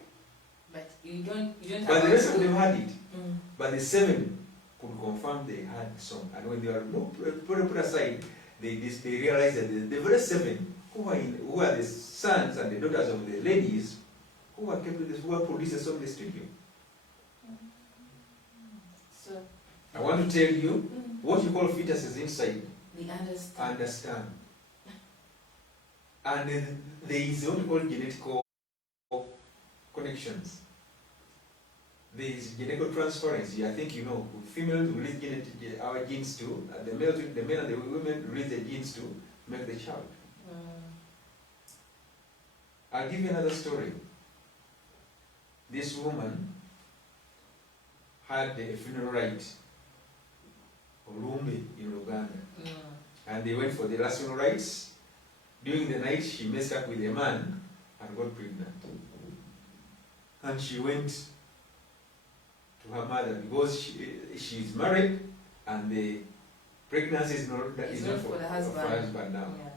But you don't But the rest of them had it. Mm. But the 7 could confirm they had the song. And when they were put aside, they realized that the very 7 who are the sons and the daughters of the ladies who are produced the song in the studio. So I want to tell you, what you call fetus is inside. we understand. Understand. And there is what we call genetic connections. There is genetic transference. I think you know, females release our genes too, and the men and the women release the genes to make the child. I'll give you another story. This woman had a funeral rite Olumbe in Uganda. And they went for the last funeral rites. During the night, she messed up with a man and got pregnant. And she went to her mother because she's married and the pregnancy is not for the husband. now. Yeah.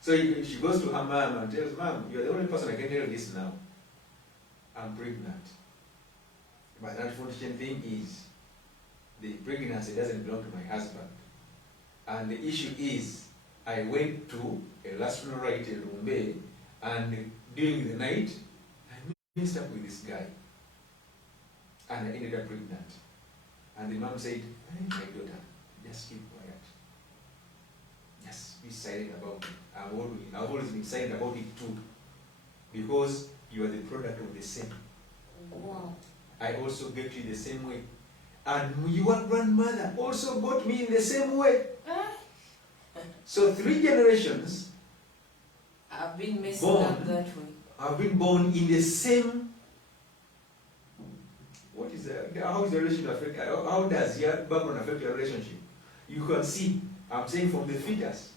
So she goes to her mom and tells, Mom, you're the only person I can tell this now. I'm pregnant. But the unfortunate thing is, the pregnancy doesn't belong to my husband. And the issue is, I went to a last funeral rite in Mumbai, and during the night, I messed up with this guy. And I ended up pregnant. And the mom said, hey, my daughter, just keep quiet. Just be silent about it. I've always been silent about it too. Because you are the product of the same. Wow. I also get you the same way. And your grandmother also got me in the same way. So 3 generations I've been messed Born. up that way. have been born in the same. What is that? How is the relationship affect? How does your background affect your relationship? You can see. I'm saying from the fetus.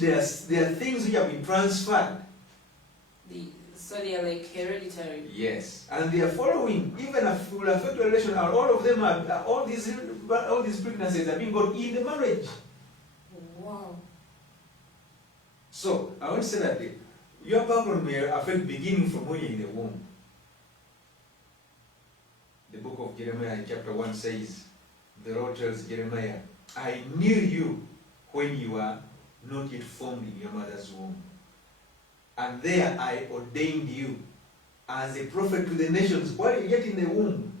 There are things which have been transferred. So they are like hereditary. Yes, and they are following. Even if will affect your relation, and all of them are all these pregnancies are being got in the marriage. Wow. So I want to say that your background may affect beginning from when you're in the womb. The book of Jeremiah in chapter 1 says, the Lord tells Jeremiah, I knew you when you were not yet formed in your mother's womb. And there I ordained you as a prophet to the nations while you're yet in the womb.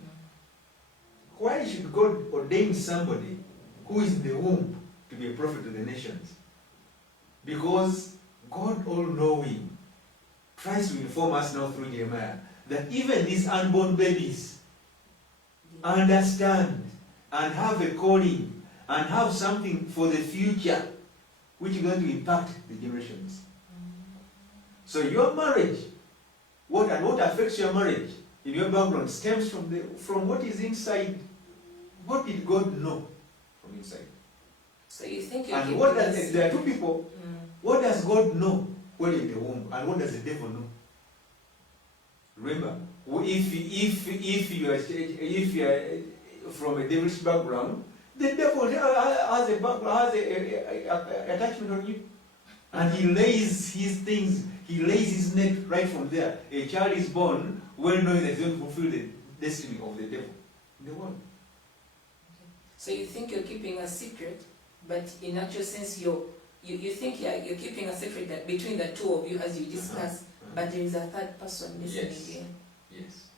Why should God ordain somebody who is in the womb to be a prophet to the nations? Because God, all-knowing, tries to inform us now through Jeremiah that even these unborn babies understand and have a calling and have something for the future which is going to impact the generations. So your marriage, what affects your marriage in your background stems from what is inside. What did God know from inside? So you think you And what does there are 2 people. What does God know when you're in the womb, and what does the devil know? Remember, if you are from a devilish background, the devil has a attachment on you, and he lays his things. He lays his net right from there. A child is born well knowing that he's going to fulfill the destiny of the devil in the world. So you think you're keeping a secret, but in actual sense you think you're keeping a secret that between the 2 of you as you discuss, but there is a third person listening again. Yes.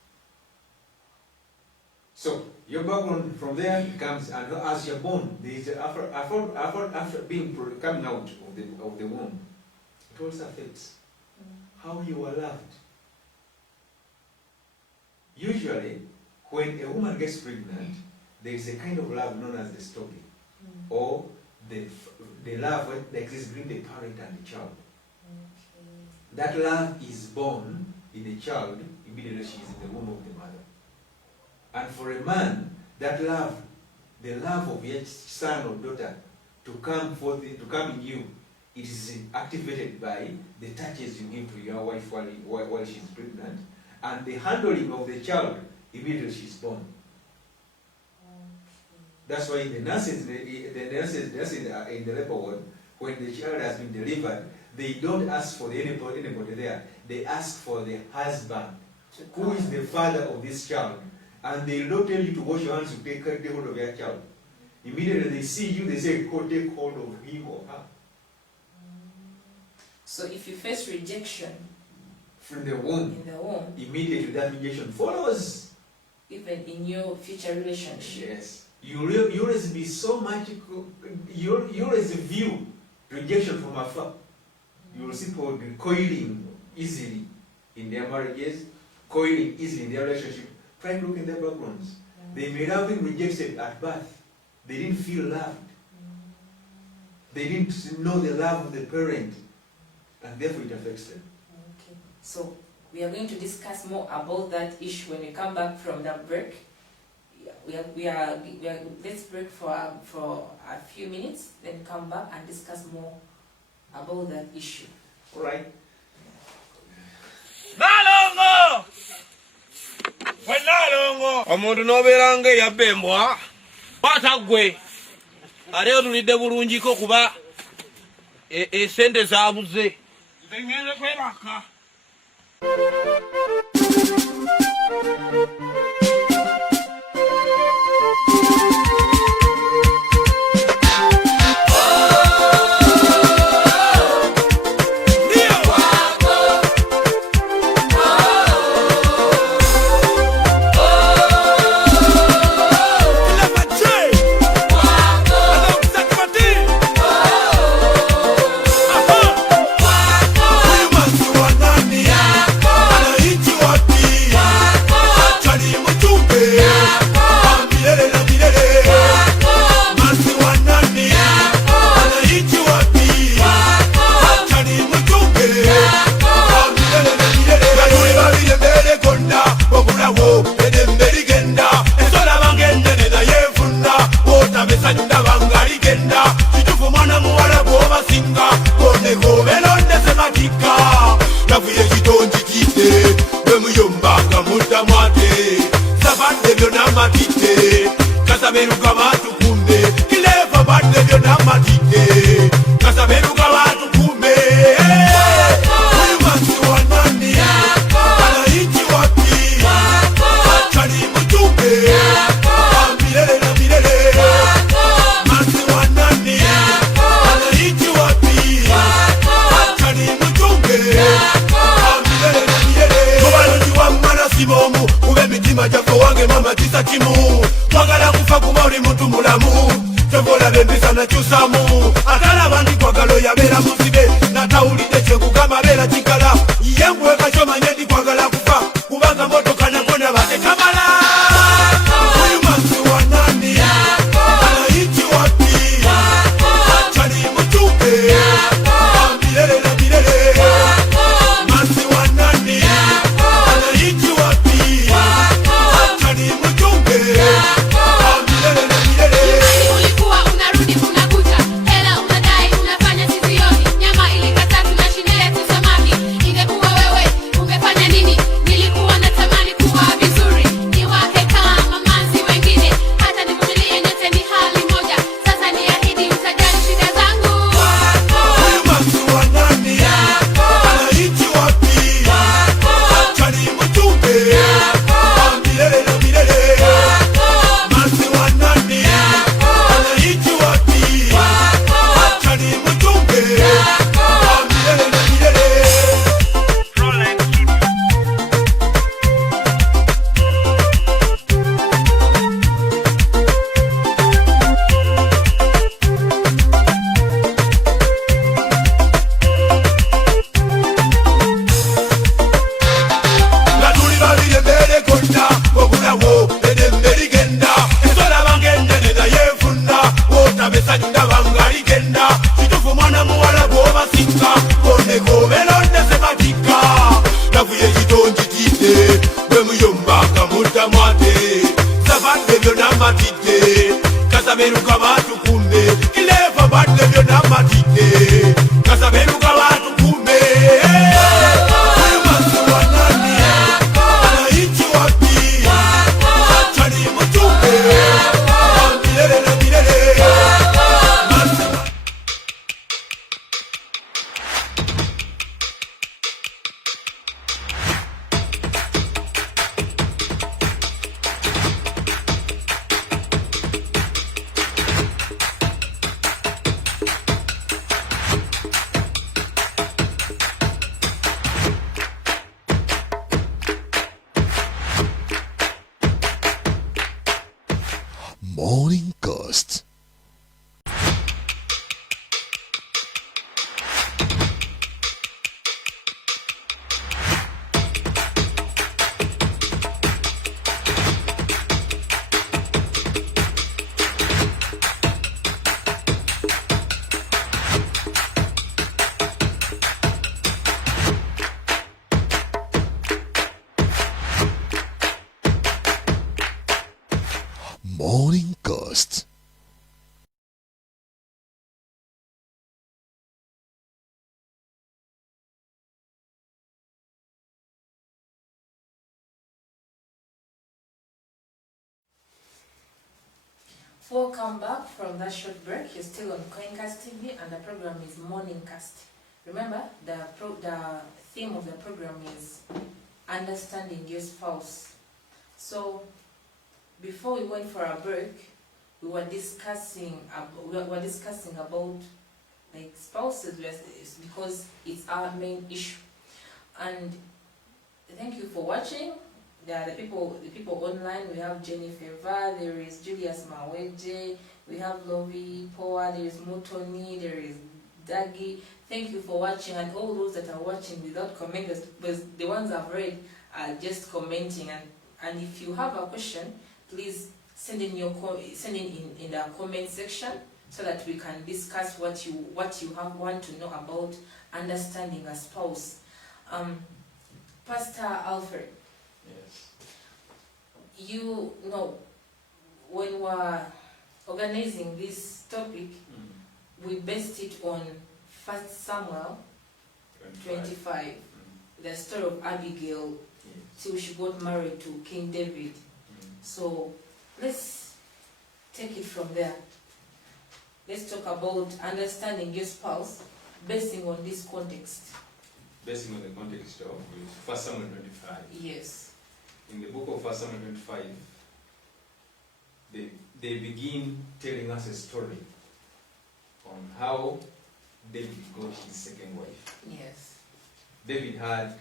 So your background from there comes, and as you're born, there is after coming out of the womb, it also affects how you are loved. Usually, when a woman gets pregnant, there is a kind of love known as the story, or the love that exists between the parent and the child. Okay. That love is born in the child immediately she is in the womb of the mother. And for a man, that love, the love of your son or daughter to come in you, it is activated by the touches you give to your wife while she is pregnant, and the handling of the child immediately she is born. That's why the nurses in the labor ward, when the child has been delivered, they don't ask for anybody there. They ask for the husband, who is the father of this child. And they don't tell you to wash your hands to take hold of your child. Immediately they see you, they say, go take hold of him or her. So if you face rejection From the womb, in the womb, immediately that rejection follows. even in your future relationship. Yes. You always be so magical. You always view rejection from afar. You will see people coiling easily in their marriages, coiling easily in their relationship. Try and look in their backgrounds. They may have been rejected at birth. They didn't feel loved. They didn't know the love of the parent, and therefore it affects them. Okay. So we are going to discuss more about that issue when we come back from the break. Let's break for a few minutes, then come back and discuss more about that issue. All right. Nalongo! We nalongo! Omuntu n'obeera ng'eyabba embwa kwata ggwe ate otulidde bulungiko kuba esente zaabuze. Nze ngende kwebaka. Anahiti wapi? badde byonna matidde kasaberuka batukume kileva badde byonna matidde kasaberuka batukume huyu masi wa nani anaishi wapi achani mjumbe wa milele na milele masi wa nani anaishi wapi achani mjumbe wa milele na milele kubalungiwa mmana sibomu kube mitima jako wange mama kisa kimu twagala kufa kuba oli muntu mulamu tokola bembisa na kyusamu atala bandi kwagalo yabeera muzibe natawulidde kyekugamba beera kikala yengwe kakyomanye ndi kwagala kufa kubanga motoka nakona batekamala huyu masi wa nani anaishi wapi achani mjumbe wa milele na milele masi wa nani anaishi wapi achani mjumbe wa milele na milele Ulikuwa unarudi unakuja, hela unadai unafanya sizioni, nyama ilikata tunashindia tu samaki. Ingekuwa wewe ungefanya nini? Nilikuwa natamani kuwa vizuri, niwake kama manzi wengine, hata nivumilie nyote ni hali moja. Sasa niahidi utajali shida zangu. huyu masi wa nani anaishi wapi achani mjumbe wa milele na milele masi wa nani anaishi wapi achani mjumbe wa milele na milele nga tuli babiri embeera ekonna obulawo eddembe ligenda esolaba ng'endene naye nfuna wotaba essanyu ndaba nga ligenda kitufu mwana muwala gw'obasikka bonneko obeera onnese matikka navuye ekitonjitidde bwe muyomba kamuddamu ate sabadde byonna matidde kasaberuka batukume kileva badde byonna matidde kasaberuka batukume huyu masi wa nani anaishi wapi achani mjumbe wa milele na milele masi wa Morning Ghost. Morning Ghost. Welcome back from that short break. You're still on Coincast TV and the program is Morningcast. Remember, the theme of the program is understanding your spouse. So, before we went for a break, we were discussing about like spouses because it's our main issue. And thank you for watching. The people online. We have Jenny Feva, there is Julius Maweje, we have Lovie Poa, there is Mutoni, there is Dagi. Thank you for watching, and all those that are watching without commenting, because the ones I've read are just commenting. And if you have a question, please send in in the comment section so that we can discuss what you want to know about understanding a spouse. Pastor Alfred. Yes. You know, when we're organizing this topic, we based it on 1 Samuel 25, the story of Abigail till she got married to King David. So let's take it from there. Let's talk about understanding your spouse basing on this context. Basing on the context of 1 Samuel 25. Yes. In the book of 1 Samuel 25, they begin telling us a story on how David got his second wife. Yes. David had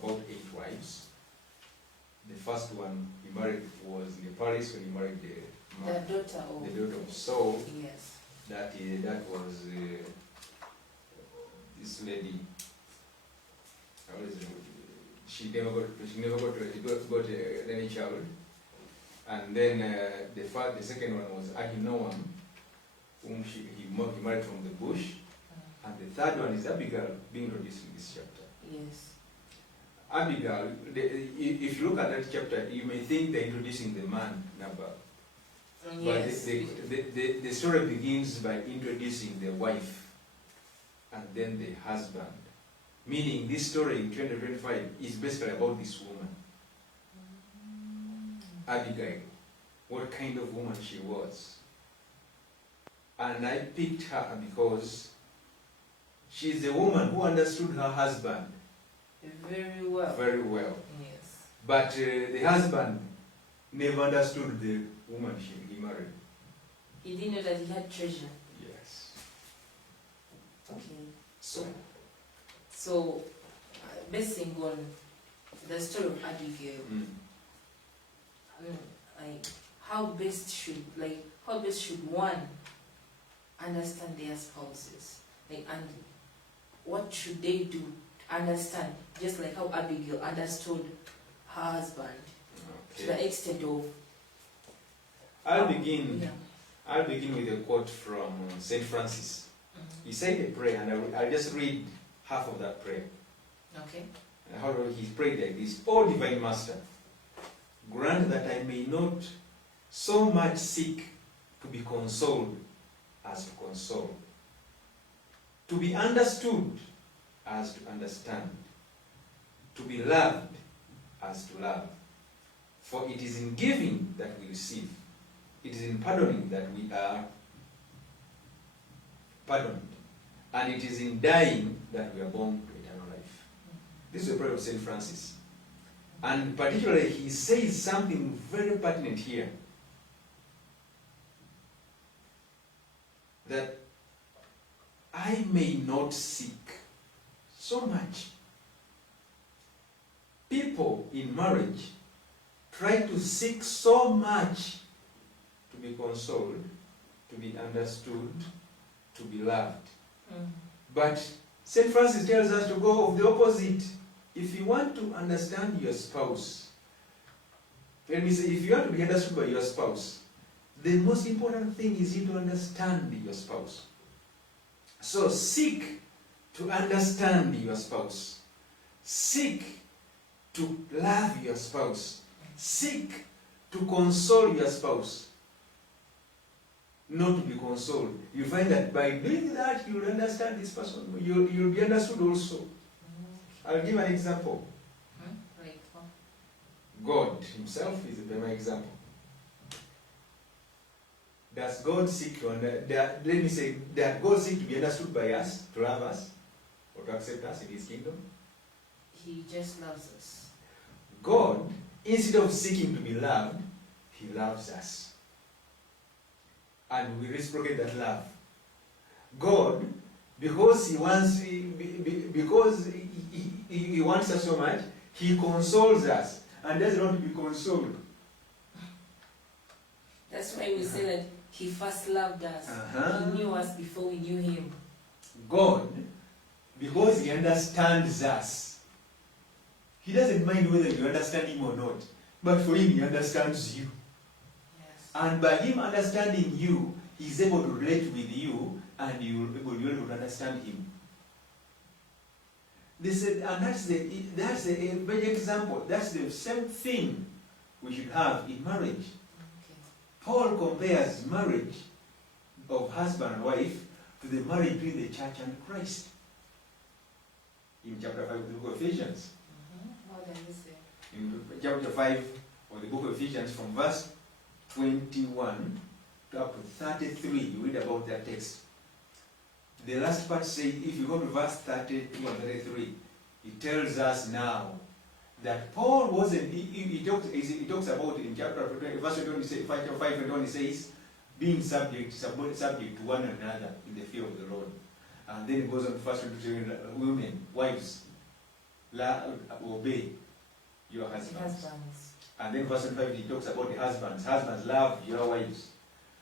about 8 wives. The first one he married was in the palace when he married The daughter of. the daughter of Saul. Yes. That was this lady. How is it? She never got any child. And then the second one was Ahinoam, whom he married from the bush. And the third one is Abigail, being introduced in this chapter. Yes. Abigail, if you look at that chapter, you may think they're introducing the man, Nabal. But Yes. the story begins by introducing the wife and then the husband. Meaning this story in 2025 is basically about this woman, Abigail, what kind of woman she was. And I picked her because she's a woman who understood her husband Very well. very well. Yes. But the husband never understood the woman he married. He didn't know that he had treasure. Yes. Okay. So basing on the story of Abigail, like how best should one understand their spouses? Like, and what should they do to understand? Just like how Abigail understood her husband to the extent of. I'll begin Yeah. with a quote from St. Francis. He said a prayer, and I'll just read half of that prayer. Okay. And how he prayed like this: "O Divine Master, grant that I may not so much seek to be consoled as to console, to be understood as to understand, to be loved as to love. For it is in giving that we receive, it is in pardoning that we are pardoned, and it is in dying that we are born to eternal life." This is a prayer of St. Francis. And particularly, he says something very pertinent here. That I may not seek so much. People in marriage try to seek so much to be consoled, to be understood, to be loved. But St. Francis tells us to go of the opposite. If you want to understand your spouse, let me say, if you want to be understood by your spouse, the most important thing is you to understand your spouse. So seek to understand your spouse. Seek to love your spouse. Seek to console your spouse. Not to be consoled. You find that by doing that, you'll understand this person. You'll be understood also. I'll give an example. Right. God himself is a better example. Does God seek to does God seek to be understood by us, to love us, or to accept us in his kingdom? He just loves us. God, instead of seeking to be loved, he loves us. And we reciprocate that love. God, because he wants us so much, he consoles us and doesn't want to be consoled. That's why we say that he first loved us. He knew us before we knew him. God, because he understands us, he doesn't mind whether you understand him or not, but for him, he understands you. Yes. And by him understanding you, he's able to relate with you, and you're able to understand him. And that's a very example. That's the same thing we should have in marriage. Okay. Paul compares marriage of husband and wife to the marriage between the church and Christ. In chapter 5 of the book of Ephesians. What does he say? In chapter 5 of the book of Ephesians, from verse 21 to up to 33, you read about that text. The last part says, if you go to verse 32 and 33, it tells us now that Paul wasn't, he talks about in chapter 20, verse 5, he says, being subject to one another in the fear of the Lord. And then it goes on to first to women, wives, obey your husbands. And then verse 5, he talks about the husbands. Husbands, love your wives.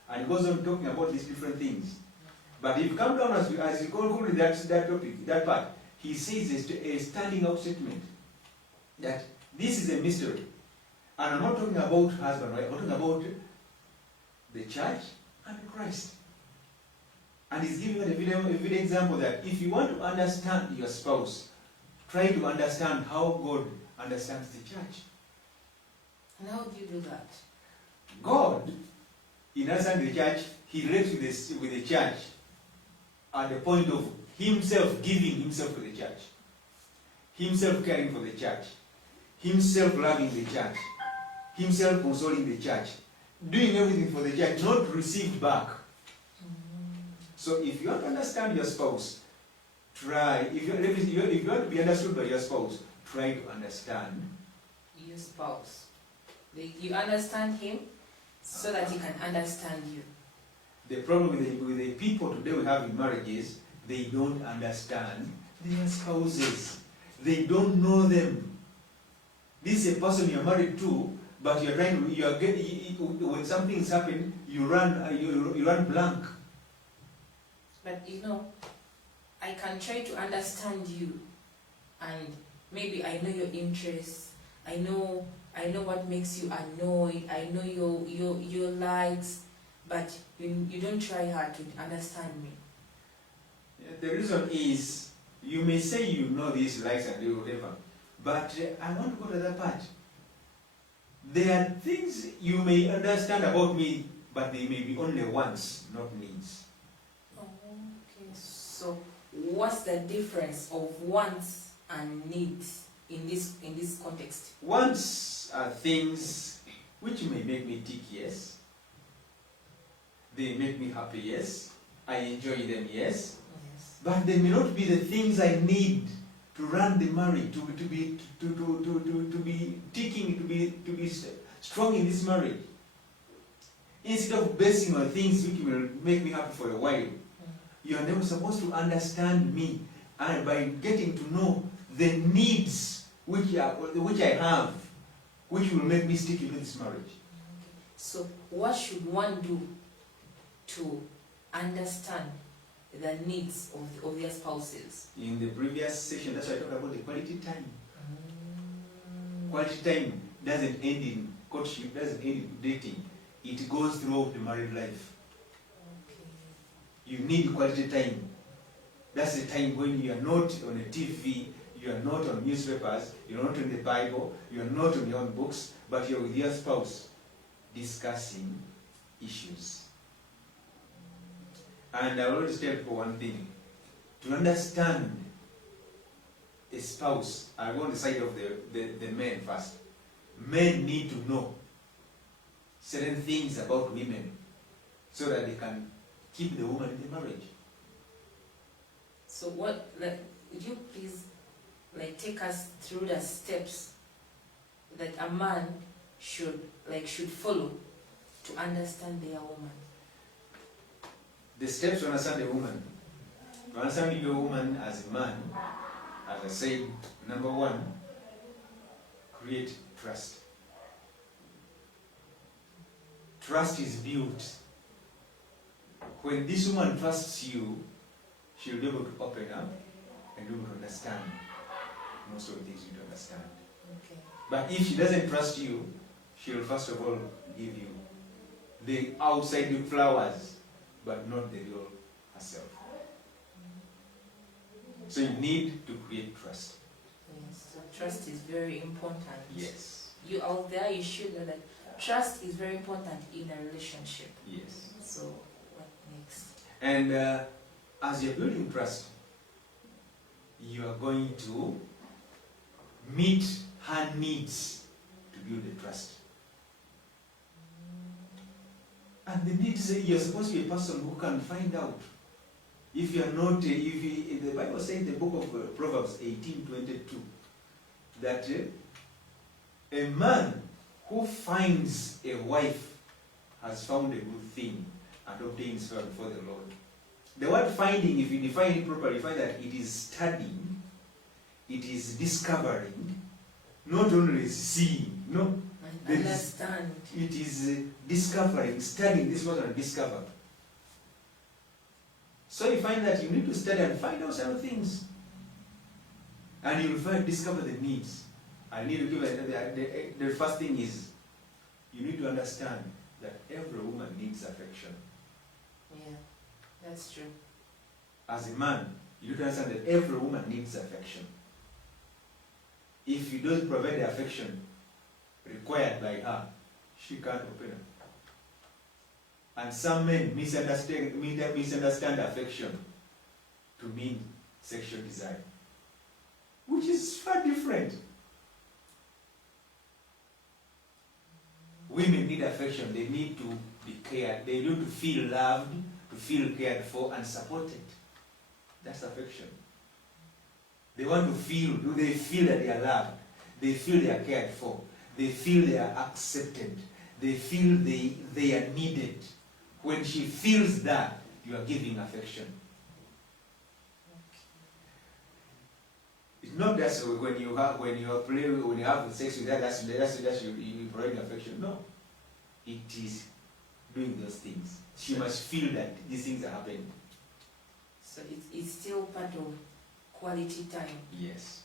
And he goes on talking about these different things. But if you come down as you go through that topic, that part, he says a standing out statement that this is a mystery. And I'm not talking about husband, right? I'm talking about the church and Christ. And he's giving a video example that if you want to understand your spouse, try to understand how God understands the church. And how do you do that? God, in understanding the church, he relates with the church at the point of himself giving himself to the church, himself caring for the church, himself loving the church, himself consoling the church, doing everything for the church, not received back. So if you want to understand your spouse, try, if you want to be understood by your spouse, try to understand Your spouse. You understand him so that he can understand you. The problem with the people today we have in marriages, they don't understand their spouses. They don't know them. This is a person you're married to, but you're trying to, when something's happened, you run blank. But you know, I can try to understand you, and maybe I know your interests. I know what makes you annoyed. I know your likes, but you don't try hard to understand me. The reason is, you may say you know these likes and do whatever, but I want to go to that part. There are things you may understand about me, but they may be only wants, not needs. Okay, so what's the difference of wants and needs in this context? Wants are things which may make me tick, yes. They make me happy, yes. I enjoy them, yes. Yes. But they may not be the things I need to run the marriage, to be ticking, to be strong in this marriage. Instead of basing on things which will make me happy for a while, you are never supposed to understand me, and by getting to know the needs which I have, which will make me stick into this marriage. So what should one do to understand the needs of their spouses? In the previous session, that's why I talked about the quality time. Quality time doesn't end in courtship, doesn't end in dating. It goes throughout the married life. You need quality time. That's the time when you are not on a TV, you are not on newspapers, you are not in the Bible, you are not on your own books, but you are with your spouse discussing issues. And I always tell people one thing. To understand a spouse, I go on the side of the men first. Men need to know certain things about women so that they can keep the woman in the marriage. So what, would you please take us through the steps that a man should follow to understand their woman? The steps to understand a woman. To understand your woman as a man, as I said, number one, create trust. Trust is built. When this woman trusts you, she'll be able to open up and be able to understand most of the things you don't understand. Okay. But if she doesn't trust you, she'll first of all give you the outside flowers, but not the real herself. So you need to create trust. Yes, so trust is very important. Yes. You out there, you should know that trust is very important in a relationship. Yes. So what next? And as you're building trust, you are going to meet her needs to build the trust. And the needs, you're supposed to be a person who can find out. If you are not, the Bible says in the book of Proverbs 18:22 that a man who finds a wife has found a good thing and obtains favor before the Lord. The word finding, if you define it properly, you find that it is studying, it is discovering, not only seeing, no. Understand. It is discovering, studying, this was not discover. So you find that you need to study and find out some things. And you will discover the needs. I need to give the first thing is, you need to understand that every woman needs affection. Yeah, that's true. As a man, you need to understand that every woman needs affection. If you don't provide the affection required by her, she can't open up. And some men misunderstand affection to mean sexual desire, which is far different. Women need affection. They need to be cared. They need to feel loved, to feel cared for and supported. That's affection. They want to feel, do they feel that they are loved? They feel they are cared for. They feel they are accepted. They feel they are needed. When she feels that, you are giving affection. It's not just when you have sex with her, that's you provide affection. No. It is doing those things. She must feel that these things are happening. So it's still part of quality time. Yes.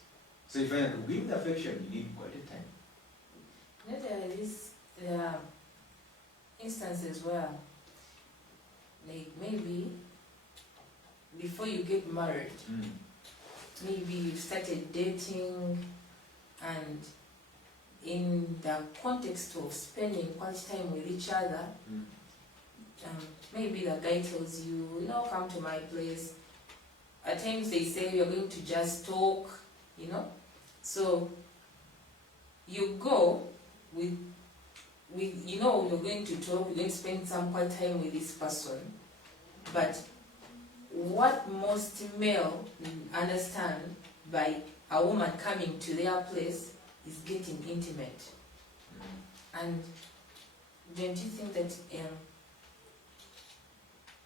So if I have to give the affection, you need quality time. You know, there are instances where, like, maybe before you get married, maybe you started dating, and in the context of spending quality time with each other, maybe the guy tells you, come to my place. At times they say you're going to just talk, So you go with you're going to talk, you're going to spend some quality time with this person. But what most male understand by a woman coming to their place is getting intimate. And don't you think that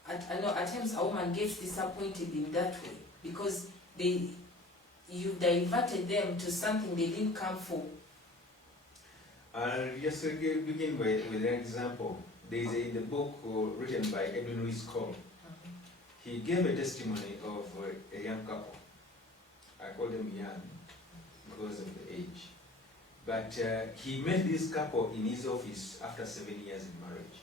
at times a woman gets disappointed in that way because you diverted them to something they didn't come for? I'll just begin with an example. There is in the book written by Edwin Lewis Cole. He gave a testimony of a young couple. I call them young because of the age. But he met this couple in his office after 7 years in marriage.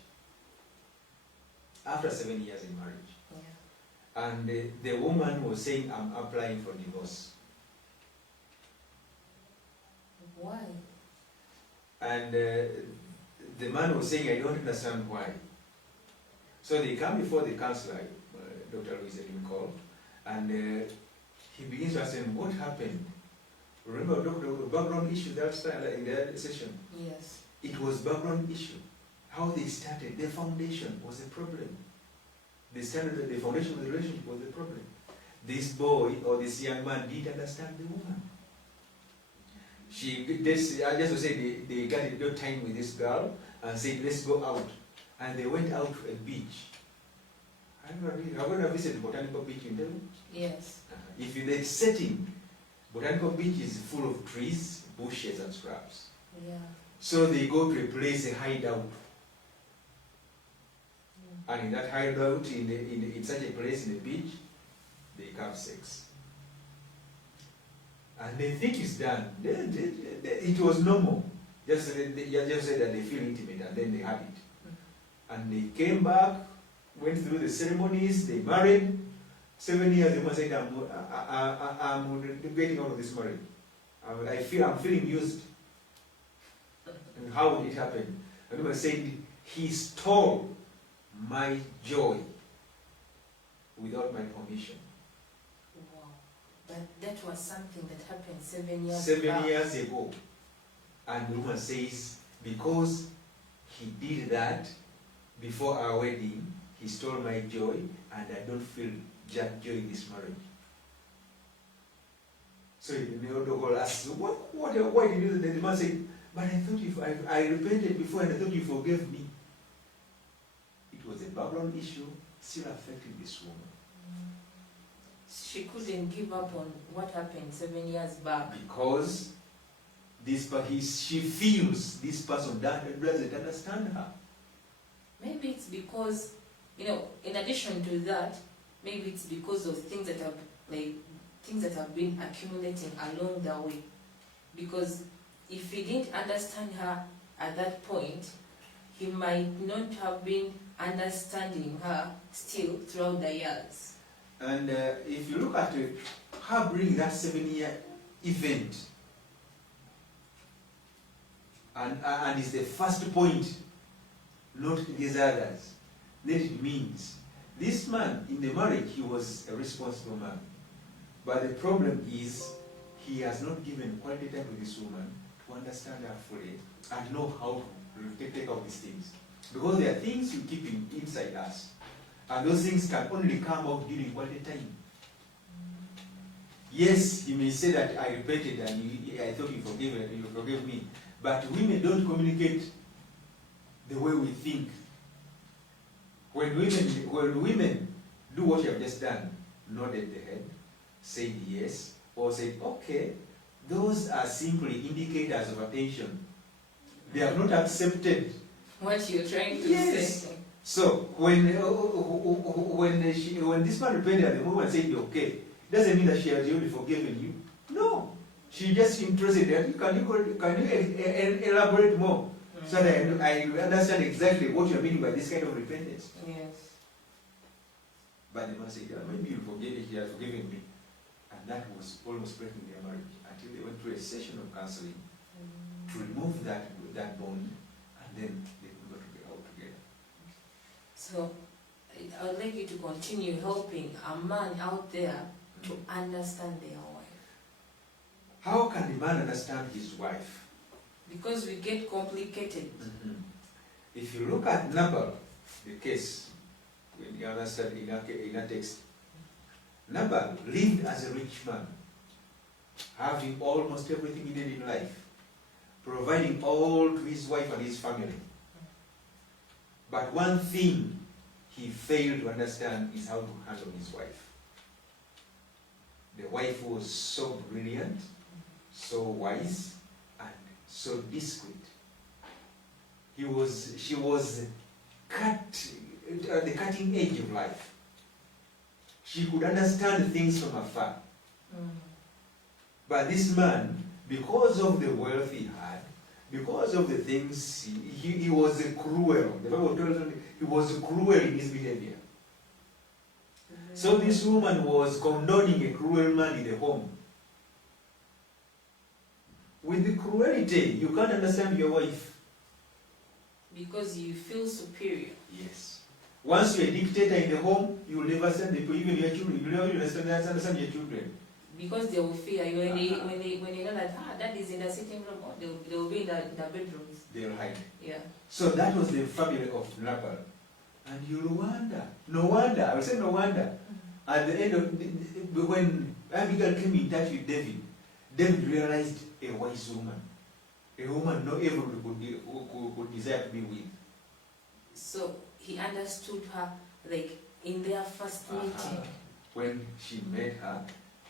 After 7 years in marriage. Yeah. And the woman was saying, I'm applying for divorce. Why? And the man was saying, I don't understand why. So they come before the counselor, Dr. Louis Cole, and he begins to ask him, what happened? Remember the background issue in that session? Yes. It was background issue. How they started, their foundation was a problem. They started, the foundation of the relationship was the problem. This boy or this young man didn't understand the woman. I just say they got a little time with this girl and said, let's go out. And they went out to a beach. I'm going to visit Botanical Beach in Delhi. Yes. If in the setting, Botanical Beach is full of trees, bushes, and shrubs. Yeah. So they go to a place, a hideout. And in that hideout, in such a place, in the beach, they have sex. And they think it's done. It was normal. Just said that they feel intimate, and then they had it. And they came back, went through the ceremonies, they married. 7 years, the woman said, I'm getting out of this marriage. I'm feeling used. And how would it happen? The woman said, he stole my joy without my permission. Wow. But that was something that happened 7 years 7 years ago. And the woman says, because he did that, before our wedding, he stole my joy, and I don't feel joy in this marriage. So the elder girl asks, why did you? The man said, but I thought if I repented before and I thought you forgave me. It was a Babylon issue still affecting this woman. She couldn't give up on what happened 7 years back. Because she feels this person doesn't understand her. Maybe it's because, in addition to that, maybe it's because of things that have been accumulating along the way. Because if he didn't understand her at that point, he might not have been understanding her still throughout the years. And if you look at it, her bringing that 7-year event, and is the first point, not these others, then it means this man in the marriage, he was a responsible man. But the problem is he has not given quality time to this woman to understand her fully and know how to take care of these things. Because there are things you keep inside us. And those things can only come out during quality time. Yes, he may say that I repented and I thought you forgave me. But women don't communicate the way we think. When women do what you have just done, nodded the head, said yes, or said okay, those are simply indicators of attention. They have not accepted what you're trying to yes. say. So when this man repented at the moment and said okay, it doesn't mean that she has already forgiven you. No, she just interested. Can you elaborate more so that I understand exactly what you're meaning by this kind of repentance? Yes. But the man said, yeah, maybe he has forgiven me, and that was almost breaking their marriage until they went through a session of counseling to remove that bond, and then they could go out together. So I would like you to continue helping a man out there to understand their wife. How can a man understand his wife? Because we get complicated. If you look at Nabal, the case, when you understand in a text, Nabal lived as a rich man, having almost everything he needed in life, providing all to his wife and his family. But one thing he failed to understand is how to handle his wife. The wife was so brilliant, so wise, and so discreet. She was at the cutting edge of life. She could understand things from afar. But this man, because of the wealth he had, because of the things, he was cruel. The Bible tells us he was cruel in his behavior. So this woman was condoning a cruel man in the home. With the cruelty, you can't understand your wife. Because you feel superior. Yes. Once you're a dictator in the home, you will never understand even your children. You will never understand your children. Because they will fear you. When they know that dad is in the sitting room, they will be in the bedrooms. They will hide. Yeah. So that was the family of Nabal. And you'll wonder, no wonder, I will say no wonder, at the end of, when Abigail came in touch with David, David realized a wise woman, a woman no everybody could desire to be with. So he understood her, like, in their first meeting. When she met her,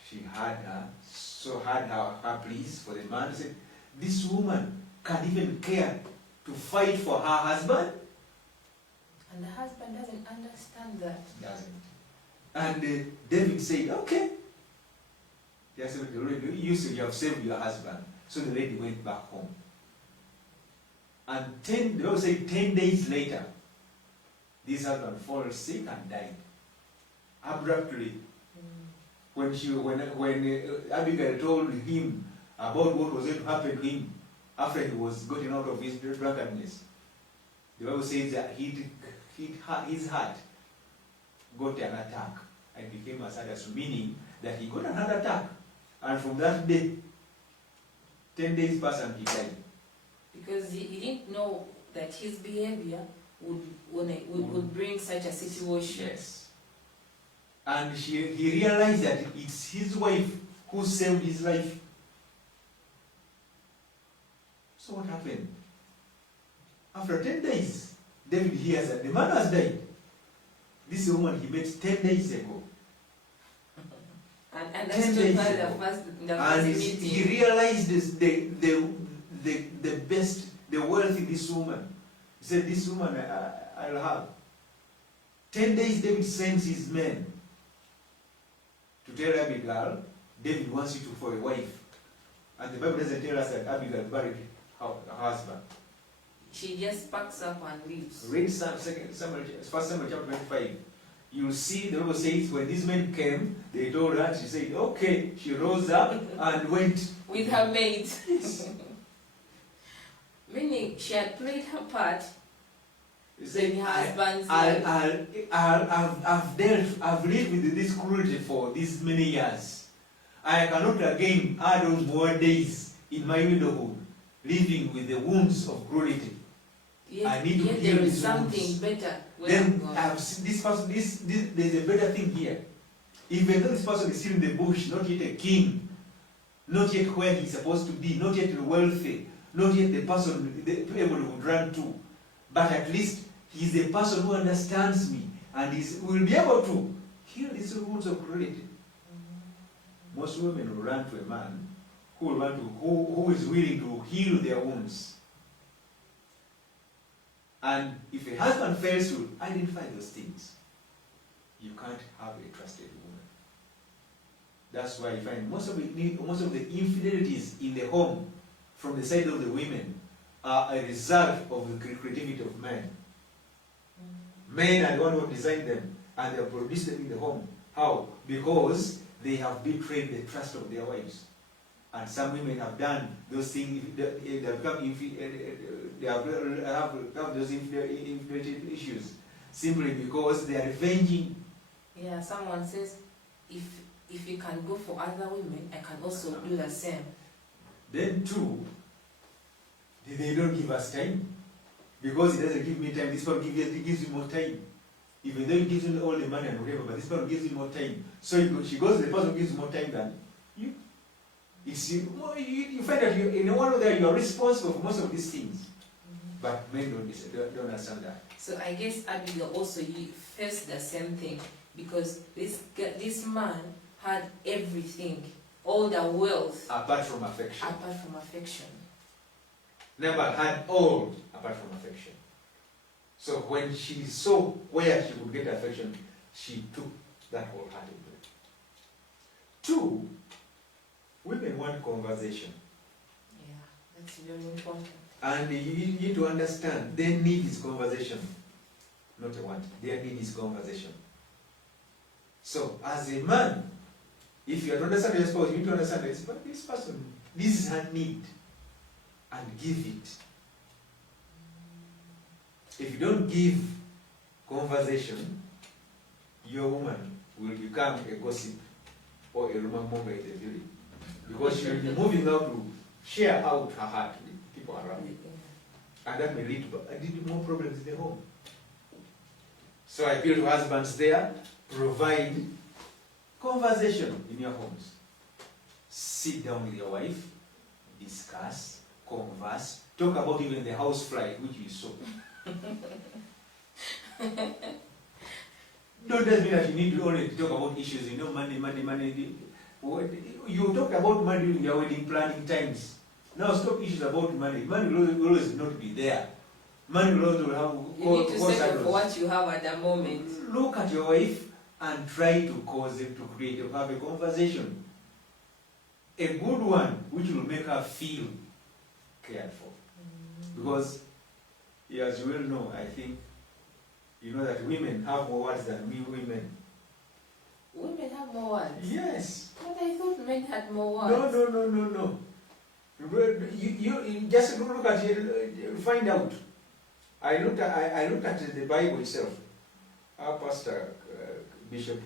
she had her pleas for the man. Said, this woman can even care to fight for her husband. And the husband doesn't understand that. Doesn't. And David said, okay. Yes, you have saved your husband. So the lady went back home. And the Bible said 10 days later, this husband fell sick and died. Abruptly. When Abigail told him about what was going to happen to him after he was gotten out of his drunkenness, the Bible says that his heart got an attack and became a sadness, meaning that he got another attack. And from that day, 10 days passed and he died. Because he didn't know that his behavior would bring such a situation. Yes. And he realized that it's his wife who saved his life. So what happened? After 10 days, David hears that the man has died. This woman he met 10 days ago. And 10 that's days the ago. first And meeting. he realized the wealth in this woman. He said, this woman I'll have. 10 days David sends his men to tell Abigail, David wants you for a wife. And the Bible doesn't tell us that Abigail buried her husband. She just packs up and leaves. Read 1 Samuel chapter 25. You'll see the Bible says when these men came, they told her, she said, okay. She rose up and went. With her maid. Meaning she had played her part. He said, In her husband's I've lived with this cruelty for these many years. I cannot again add on more days in my widowhood, living with the wounds of cruelty. I need to yet heal there is these something wounds. better. Then I've seen this person, there's a better thing here. Even though this person is still in the bush, not yet a king, not yet where he's supposed to be, not yet wealthy, not yet the person able to run to, but at least he's a person who understands me and will be able to heal these wounds of cruelty. Most women will run to a man who is willing to heal their wounds. And if a husband fails to identify those things, you can't have a trusted woman. That's why you find most of the infidelities in the home from the side of the women are a result of the creativity of men. Men are the one who have designed them and they have produced them in the home. How? Because they have betrayed the trust of their wives. And some women have done those things, they have those infidelity issues simply because they are revenging. Yeah, someone says, if you can go for other women, I can also do the same. Then too, they don't give us time. Because it doesn't give me time, this one gives you more time. Even though it gives you all the money and whatever, but this one gives you more time. So she goes to the person who gives you more time than you. You find that in one of them you are responsible for most of these things. But men don't understand that. So I guess Abigail also faced the same thing because this man had everything, all the wealth. Apart from affection. Apart from affection. Never had all apart from affection. So when she saw where she would get affection, she took that wholeheartedly. 2, women want conversation. Yeah, that's very important. And you need to understand, their need is conversation. Not a want. Their need is conversation. So, as a man, if you understand your spouse, you need to understand this person, this is her need. And give it. If you don't give conversation, your woman will become a gossip or a rumor monger in the village. Because she will be moving out to share out her heart with people around. And that may lead to more problems in the home. So I appeal to husbands there, provide conversation in your homes. Sit down with your wife, discuss, converse, talk about even the house fly which you saw. Don't just mean that you need to only talk about issues, money. You talk about money in your wedding planning times. Now stop issues about money. Money will always not be there. Money will always have. You need to settle for what you have at the moment. Look at your wife and try to cause it to have a conversation. A good one which will make her feel cared for. Because, as you well know, I think, you know that women have more words than me women. Women have more words? Yes. But I thought men had more words. No. You just look at it, find out. I looked at the Bible itself. Our pastor, Bishop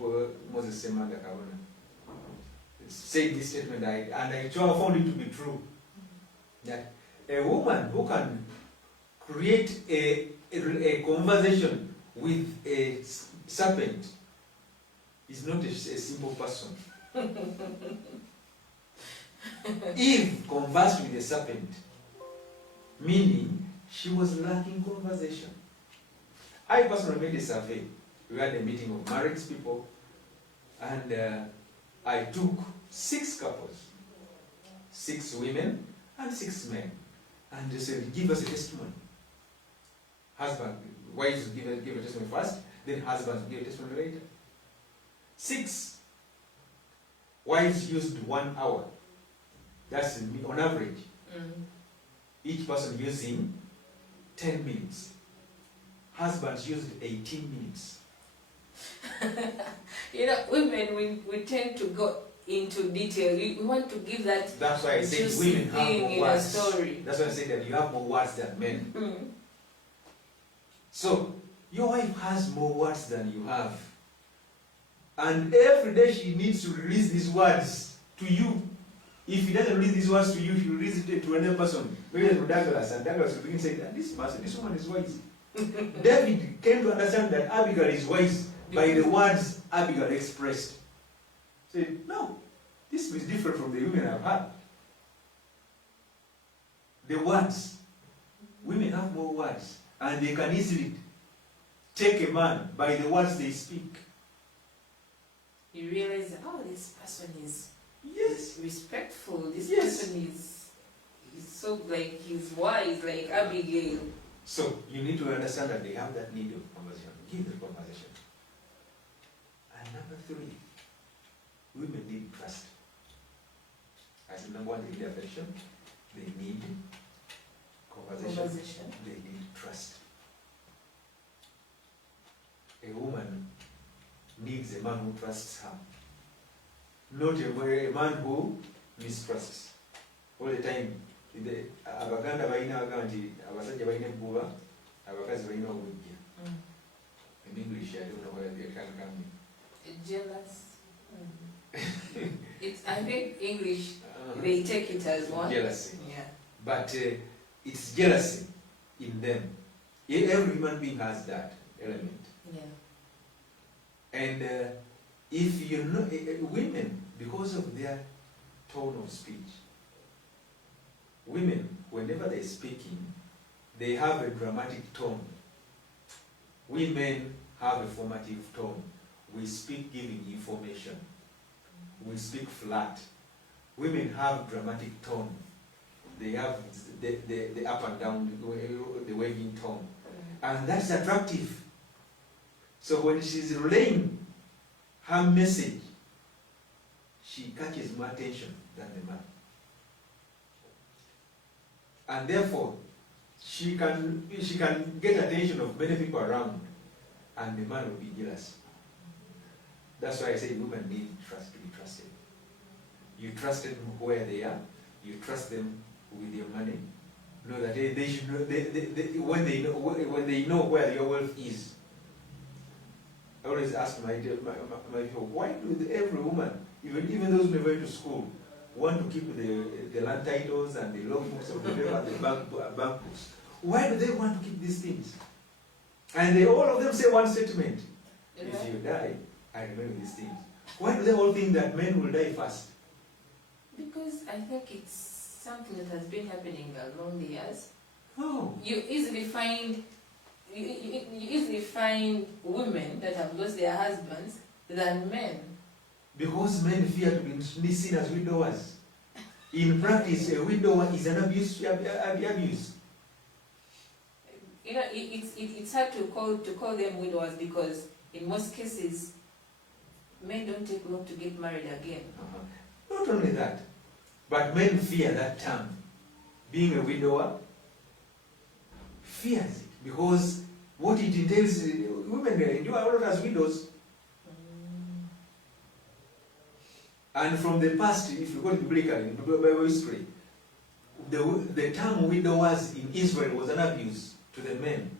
Moses Semanda Kawana, said this statement, and I found it to be true. That a woman who can create a a conversation with a serpent is not a simple person. Eve conversed with a serpent, meaning she was lacking conversation. I personally made a survey. We had a meeting of married people, and I took 6 couples, 6 women and 6 men, and they said, give us a testimony. Husband, wives give a testimony first, then husbands give a testimony later. 6 wives used 1 hour. That's on average. Each person using 10 minutes. Husbands used 18 minutes. You know, women, we tend to go into detail. We want to give that. That's why I say juicy women have thing more in words. a story. That's why I say that you have more words than men. So, your wife has more words than you have. And every day she needs to release these words to you. If he doesn't release these words to you, he will release it to another person. Maybe to Douglas, and Douglas will begin saying that this woman is wise. David came to understand that Abigail is wise by the words Abigail expressed. Say, no, this is different from the women I've had. The words. Women have more words, and they can easily take a man by the words they speak. You realize that, oh, this person is Yes. respectful. This Yes. person is so like he's wise, like Abigail. So you need to understand that they have that need of conversation. Give the conversation. And number 3, women need trust. As number 1, they need affection. They need conversation. They need trust. A woman needs a man who trusts her. Not a man who mistrusts. All the time, abaganda balina bagamba nti abasajja balina ebbuba, abakazi balina obujja. In English, I don't know where they can come in. Jealous. It's, I think English, they take it as one. Jealousy. Yeah. But it's jealousy in them. Every human being has that element. Yeah. And if you know, women, because of their tone of speech, women, whenever they're speaking, they have a dramatic tone. We men have a formative tone. We speak giving information. We speak flat. Women have dramatic tone. They have the up and down, the waving tone. And that's attractive. So when she's relaying her message, she catches more attention than the man. And therefore, she can get attention of many people around, and the man will be jealous. That's why I say women need trust to be trusted. You trust them where they are. You trust them with your money. Know that they should know when they know where your wealth is. I always ask my people, why do every woman, even those who never went to school, want to keep the land titles and the logbooks of the bank books? Why do they want to keep these things? And all of them say one statement: if you die, I remember these things. Why do they all think that men will die first? Because I think it's something that has been happening along the years. Oh. You easily find women that have lost their husbands than men. Because men fear to be seen as widowers. In practice, a widower is an abuse. You know, it's hard to call them widowers because in most cases, men don't take long to get married again. Not only that, but men fear that term. Being a widower, fears it because what it entails, women endure a lot as widows. And from the past, if you go to Bible history, the term widowers in Israel was an abuse to the men.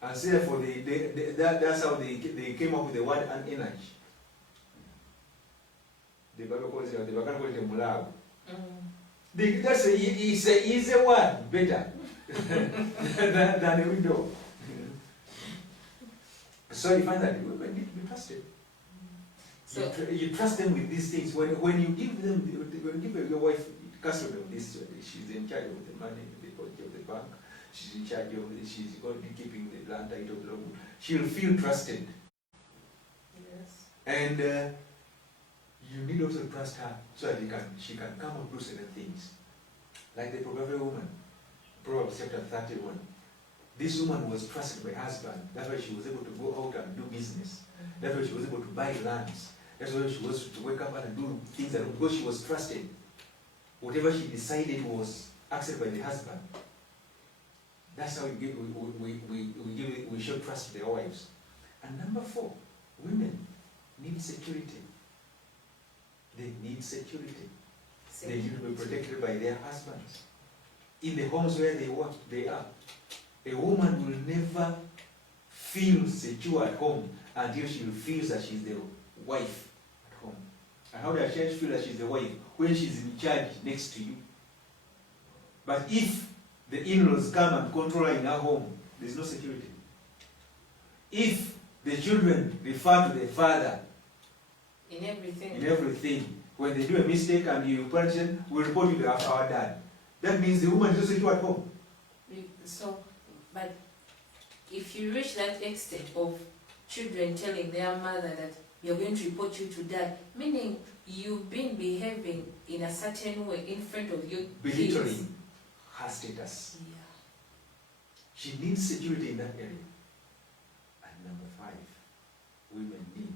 And so therefore, that's how they came up with the word anenage. The Bible calls it, the Bible calls it mulab. That's it's a word better than a widow. So you find that women need to be trusted. So You trust them with these things. When you give them, when you give your wife custody of this, she's in charge of the money, the deposit of the bank. She's in charge of. She's going to be keeping the land title of the loan. She'll feel trusted. yes. And you need also to trust her so that she can come and do certain things. Like the Proverbial woman, Proverbs chapter 31. This woman was trusted by her husband. That's why she was able to go out and do business. That's why she was able to buy lands. That's why she was to wake up and do things that because she was trusted. Whatever she decided was accepted by the husband. That's how we show trust to their wives. And number 4, women need security. They need security. They need to be protected by their husbands. In the homes where they work, they are. A woman will never feel secure at home until she feels that she's the wife at home. And how does she feel that she's the wife? When she's in charge next to you. But if the in-laws come and control her in her home, there's no security. If the children refer to their father In everything. when they do a mistake and you punish them, we report you to our dad. That means the woman is not secure at home. So, but if you reach that extent of children telling their mother that you're going to report you to dad, meaning you've been behaving in a certain way in front of your kids. Belittling her status. Yeah. She needs security in that area. And number 5, women need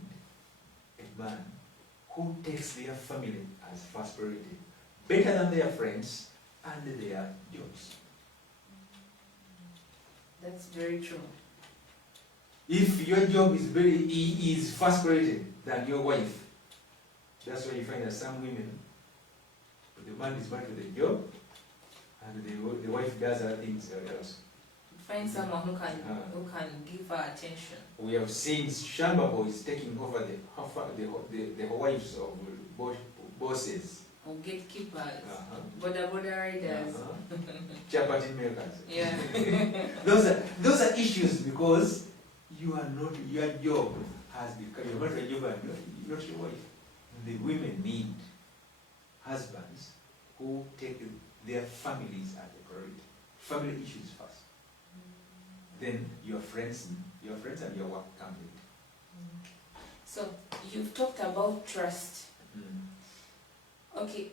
a man who takes their family as first priority, better than their friends and their jobs. That's very true. If your job is first priority than your wife, that's why you find that some women, the man is back to the job, and the wife does other things else. Find someone who can give her attention. We have seen Shamba boys taking over the wives of bosses, Or gatekeepers, uh-huh. border riders. Chapati makers. Yeah. those are issues because you are not, your job has become, you're not a job and not your wife. The women need husbands who take their families as a priority. Family issues first. Then your friends and your work come later. So you've talked about trust. Okay,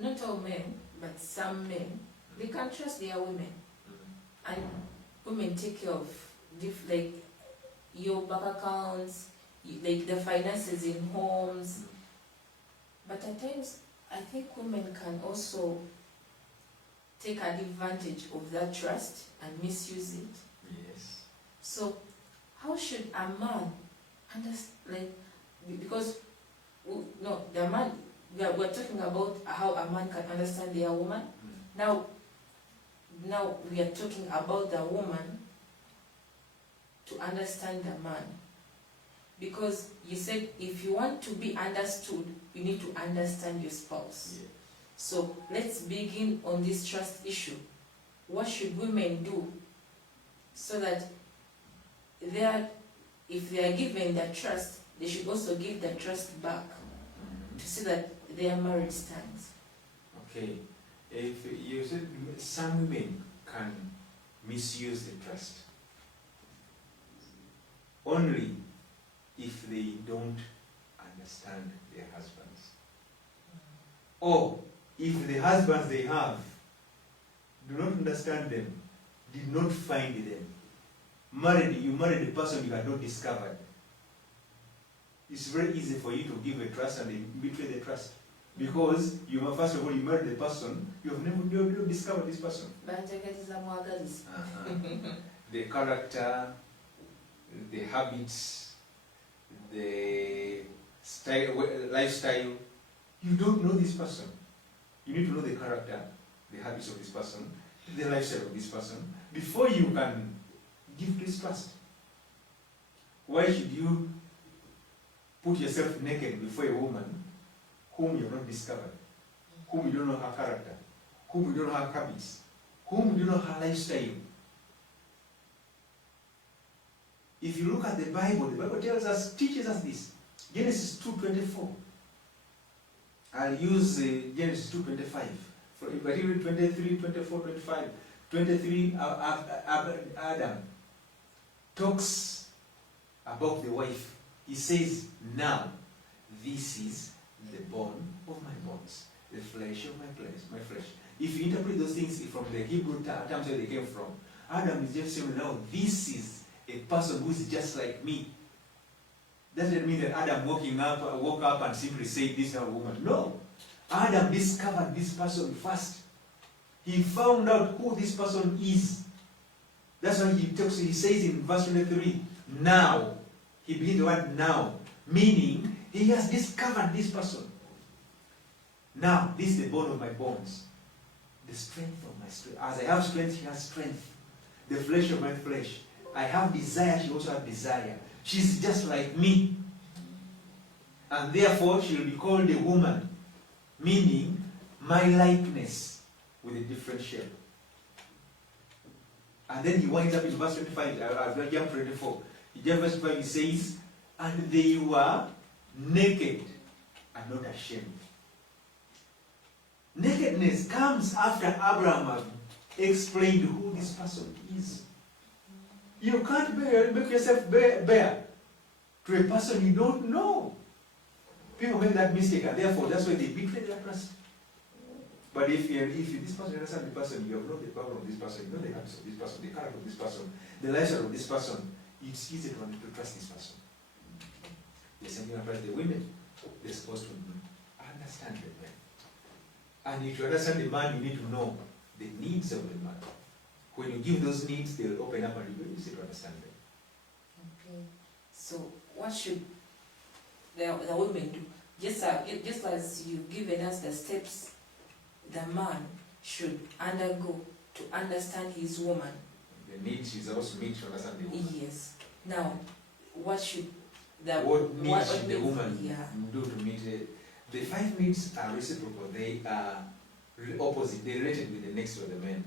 not all men, but some men, they can trust their women. And women take care of like your bank accounts, like the finances in homes. But at times, I think women can also take advantage of that trust and misuse it. Yes. So, how should a man understand? Like, because no, the man. We're talking about how a man can understand their woman. Now we are talking about the woman to understand the man. Because you said if you want to be understood, you need to understand your spouse. Yeah. So let's begin on this trust issue. What should women do so that if they are given that trust, they should also give that trust back to see that their marriage stands? Okay. If you said some women can misuse the trust, only if they don't understand their husbands. Or if the husbands they have do not understand them, did not find them. You married a person you had not discovered. It's very easy for you to give a trust and betray the trust. Because first of all, you married the person, you have never discovered this person. The character, the habits, the lifestyle. You don't know this person. You need to know the character, the habits of this person, the lifestyle of this person, before you can give this trust. Why should you put yourself naked before a woman whom you have not discovered, whom you don't know her character, whom you don't know her habits, whom you don't know her lifestyle? If you look at the Bible tells us, teaches us this. Genesis 2:24. I'll use Genesis 2:25. But you read 23, 24, 25, 23, Adam talks about the wife. He says, now, this is the bone of my bones, the flesh of my flesh. If you interpret those things from the Hebrew terms where they came from, Adam is just saying, now, this is a person who is just like me. Doesn't mean that Adam woke up and simply said, this is a woman. No. Adam discovered this person first. He found out who this person is. That's why he says in verse 23, now. He begins the word now, meaning he has discovered this person. Now, this is the bone of my bones, the strength of my strength. As I have strength, he has strength. The flesh of my flesh. I have desire, she also has desire. She's just like me. And therefore, she will be called a woman, meaning my likeness with a different shape. And then he winds up in verse 25, I'll jump to 24. In verse 25 he says, and they were naked and not ashamed. Nakedness comes after Abraham explained who this person is. You can't make yourself bare to a person you don't know. People make that mistake, and therefore that's why they betray their trust. But if this person, you understand the person, you have known the power of this person, you know the habits of this person, the character of this person, the lifestyle of this person, it's easy to trust this person. The same thing applies to the women. They're supposed to understand the man. And if you understand the man, you need to know the needs of the man. When you give those needs, they'll open up and you'll be easy to understand them. Okay. So what should the women do? Just as you've given us the steps the man should undergo to understand his woman. The needs is also need to understand the woman. Yes. Now, what should the woman do to meet it? The 5 needs are reciprocal. They are opposite. They're related with the next of the men.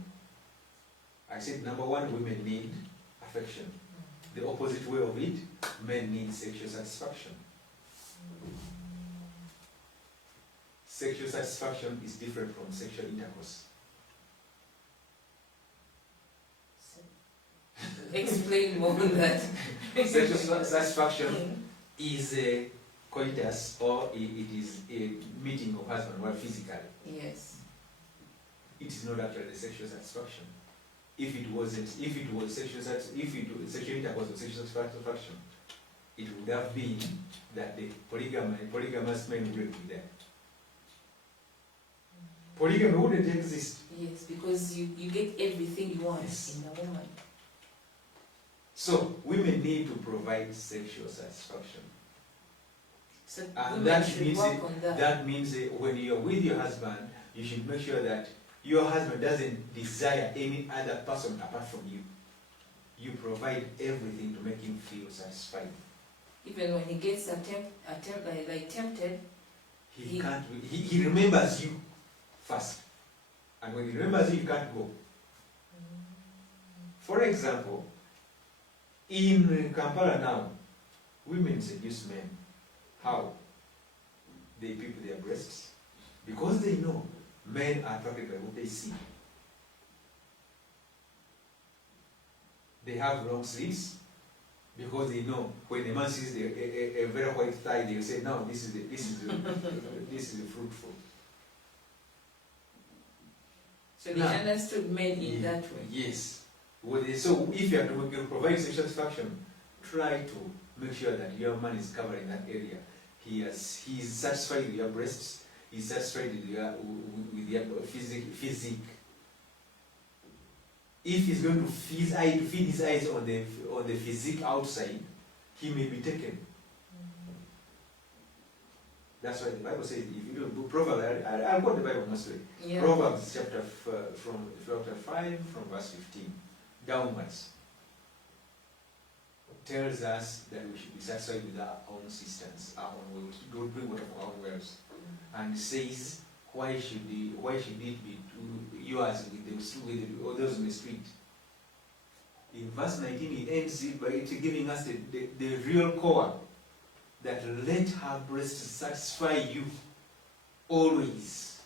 I said number 1, women need affection. The opposite way of it, men need sexual satisfaction. Sexual satisfaction is different from sexual intercourse. Explain more on that. Sexual satisfaction is a coitus, or it is a meeting of husband and wife physically. Yes. It is not actually sexual satisfaction. If it was sexual intercourse or sexual satisfaction, it would have been that the polygamous men wouldn't be there. Polygamy wouldn't exist. Yes, because you get everything you want Yes. in a woman. So women need to provide sexual satisfaction. So And women that should means work on that. that means when you're with your husband, you should make sure that your husband doesn't desire any other person apart from you. You provide everything to make him feel satisfied. Even when he gets tempted, He remembers you first. And when he remembers you, you can't go. For example, in Kampala now, women seduce men. How? They pick their breasts. Because they know men are attracted by what they see. They have long sleeves because they know when a man sees a very white thigh, they will say, "No, this is fruitful." so they understood men in that way. Yes. So if you are to provide sexual satisfaction, try to make sure that your man is covering that area. He is satisfied with your breasts. He is satisfied with your physique. If he's going to feed his eyes on the physique outside, he may be taken. That's why the Bible says, if you do Proverbs, I'll quote the Bible mostly. Yeah. Proverbs chapter 5 from verse 15 downwards tells us that we should be satisfied with our own systems, our own wills. Don't bring water from our own wells. And says, why should it be yours with those in the street? In verse 19, he ends it by it giving us the real core, that let her breast satisfy you always.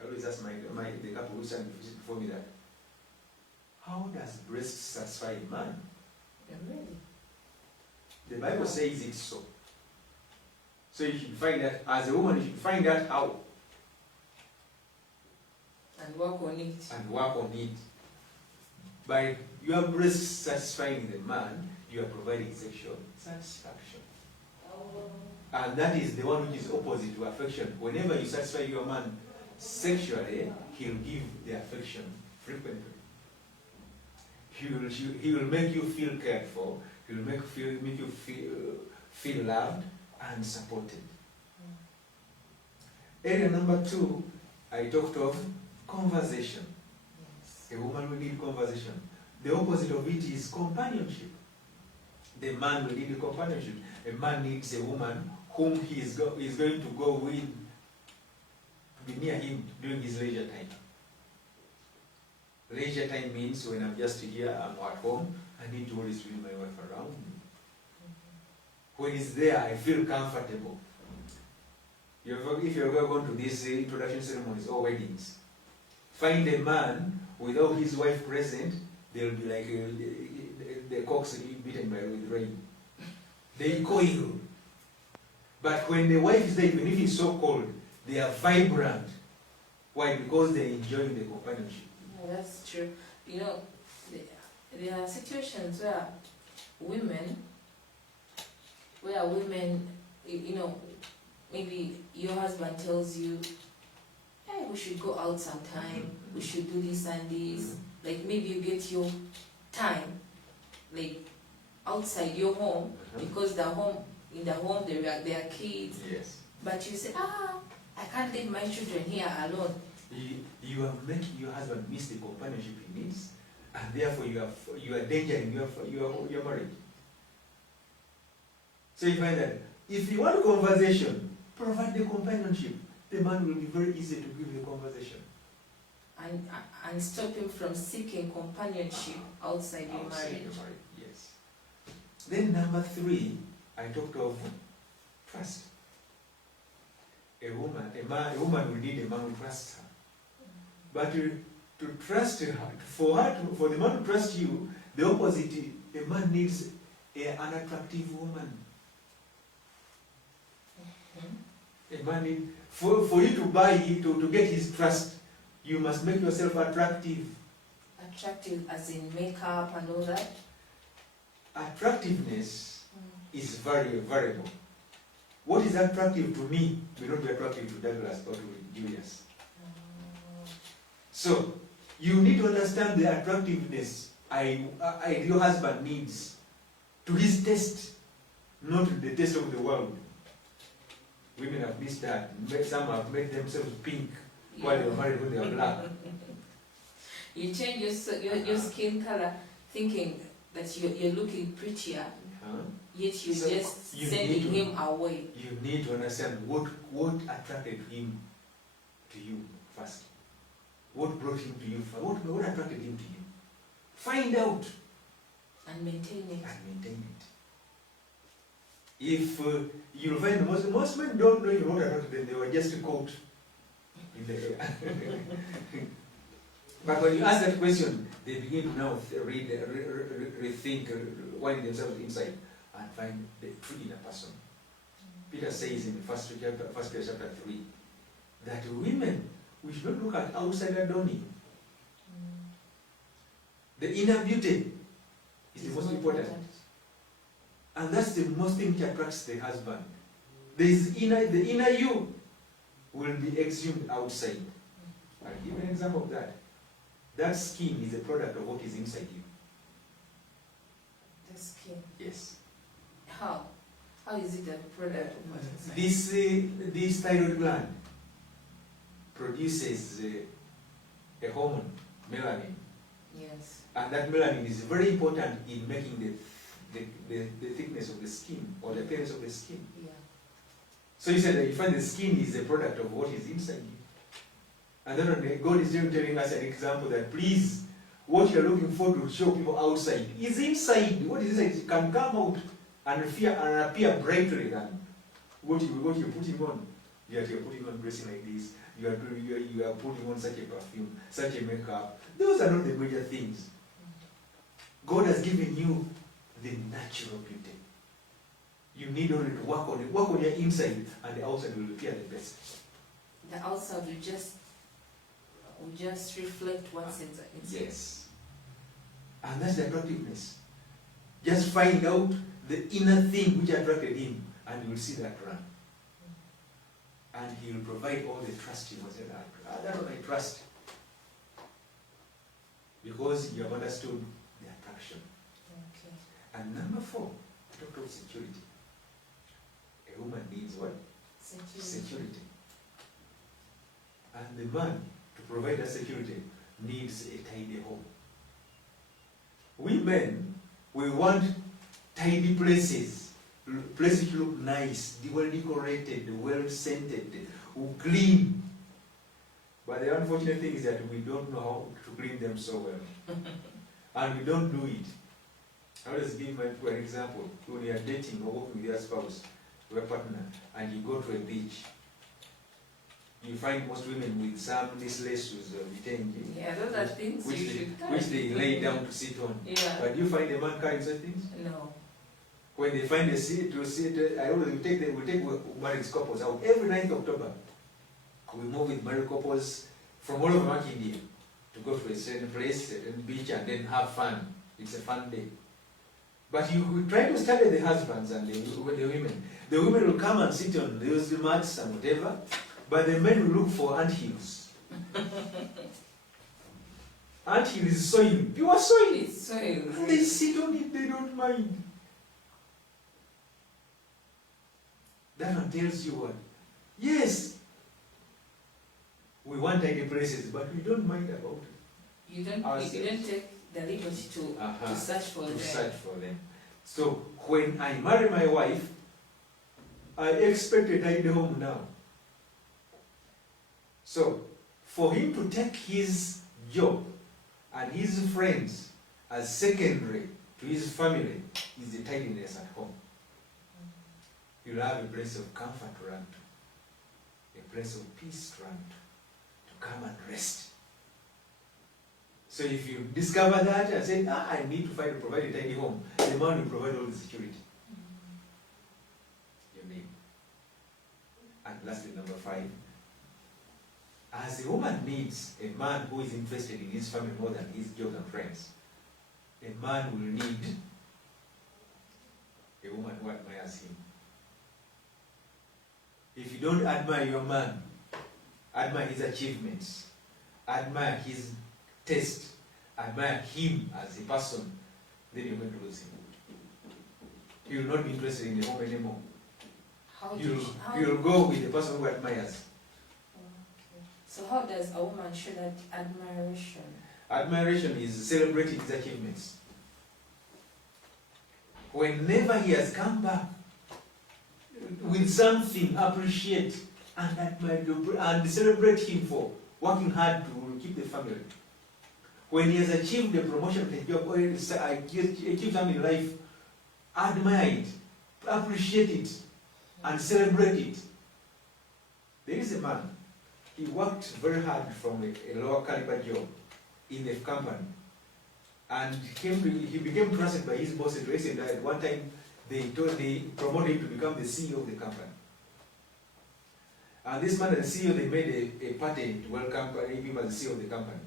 I always ask the couple who stand before me that, how does breast satisfy a man? Really? The Bible says it so. So you should find that, as a woman, you should find out how And work on it. and work on it. By your breast satisfying the man, you are providing sexual satisfaction. And that is the one which is opposite to affection. Whenever you satisfy your man sexually, he'll give the affection frequently. He will make you feel cared for. He will make you feel loved and supported. Area number 2, I talked of conversation. Yes. A woman will need conversation. The opposite of it is companionship. The man will need companionship. A man needs a woman whom he is going to go with, be near him during his leisure time. Leisure time means when I'm just here, I'm at home, I need to always bring my wife around me. When he's there, I feel comfortable. If you're going to these introduction ceremonies or weddings, find a man without his wife present, they'll be like the cocks beaten with rain. They coil. But when the wife is there, even if it's so cold, they are vibrant. Why? Because they're enjoying the companionship. Yeah, that's true. You know, there are situations where women, you know, maybe your husband tells you, hey, we should go out sometime, we should do this and this. Like maybe you get your time, like outside your home, because in the home there are kids. Yes. But you say, I can't leave my children here alone. You are making your husband miss the companionship he needs, and therefore you are endangering your marriage. So you find that if you want conversation, provide the companionship. The man will be very easy to give you conversation. And stop him from seeking companionship outside your marriage. Yes. Then number 3, I talked of trust. A woman will need a man who trusts her. But to trust her, for the man to trust you, the opposite, a man needs an attractive woman. A man needs, for you to buy it, to get his trust, you must make yourself attractive. Attractive as in makeup and all that? Attractiveness is very variable. What is attractive to me may not be attractive to Douglas or to Julius. So, you need to understand the attractiveness your husband needs to his taste, not the taste of the world. Women have missed that. Some have made themselves pink while they were married when they were black. You change your skin color thinking that you're looking prettier, yet you're just sending him away. You need to understand what attracted him to you first. What brought him to you first? What attracted him to you? Find out. And maintain it. And maintain it. If you'll find most men don't know even what attracted them, they were just caught in the air. But when you ask that question, they begin to now rethink, wind themselves inside, and find the truth in a person. Peter says in First Peter chapter 3 that women, we should not look at outside adorning. The inner beauty is the most important. And that's the most thing which attracts the husband. The inner you will be exhumed outside. I'll give you an example of that. That skin is a product of what is inside you. The skin. Yes. How? How is it a product of what is inside? This thyroid gland produces a hormone, melanin. Yes. And that melanin is very important in making the thickness of the skin or the appearance of the skin. Yeah. So you said that you find the skin is a product of what is inside you. And then God is telling us an example that please, what you're looking for to show people outside is inside. What is inside can come out and appear brightly than what you're putting on. You're putting on dressing like this. You are putting on such a perfume, such a makeup. Those are not the major things. God has given you the natural beauty. You need only to work on it. Work on your inside, and the outside will appear the best. The outside will just reflect what's inside. Yes. And that's the attractiveness. Just find out the inner thing which attracted him, and you will see that run. And he will provide all the trust you must have. That's what I trust. Because you have understood the attraction. Okay. And number 4, I talked about security. A woman needs what? Security. And the man, to provide that security, needs a tidy home. We men, we want tidy places, places which look nice, well decorated, well scented, clean. But the unfortunate thing is that we don't know how to clean them so well. And we don't do it. I'll just give my an example. When you are dating or working with your spouse, your partner, and you go to a beach, you find most women with some lace shoes or vitenge. Yeah, those are things you should carry. Which they lay down to sit on. Yeah. But do you find a man carrying such things? No. When they find a seat to sit, I always take married couples out. Every 9th October, we move with married couples from all over India to go to a certain place, certain beach, and then have fun. It's a fun day. But you try to study the husbands and the women. The women will come and sit on those mats and whatever, but the men will look for anthills. Anthill is soil, pure soil. It's soil. And they sit on it, they don't mind. That one tells you what? Yes, we want tidy places, but we don't mind about it. You don't take the liberty to search for them. Search for them. So when I marry my wife, I expect a tidy home now. So for him to take his job and his friends as secondary to his family is the tidiness at home. You'll have a place of comfort to run to, a place of peace to run to come and rest. So if you discover that and say, I need to provide a tidy home, the man will provide all the security you need. And lastly, number 5, as a woman needs a man who is interested in his family more than his jobs and friends, a man will need a woman who admires him. If you don't admire your man, admire his achievements, admire his taste, admire him as a person, then you're going to lose him. He will not be interested in the home anymore. You'll go with the person who admires. Okay. So how does a woman show that admiration? Admiration is celebrating his achievements. Whenever he has come back with something, appreciate and admire and celebrate him for working hard to keep the family. When he has achieved a promotion in a job or achieved something in life, admire it, appreciate it, and celebrate it. There is a man, he worked very hard from a lower caliber job in the company, and he became trusted by his bosses to extent that at one time they promoted him to become the CEO of the company. And this man and the CEO, they made a party to welcome him as the CEO of the company.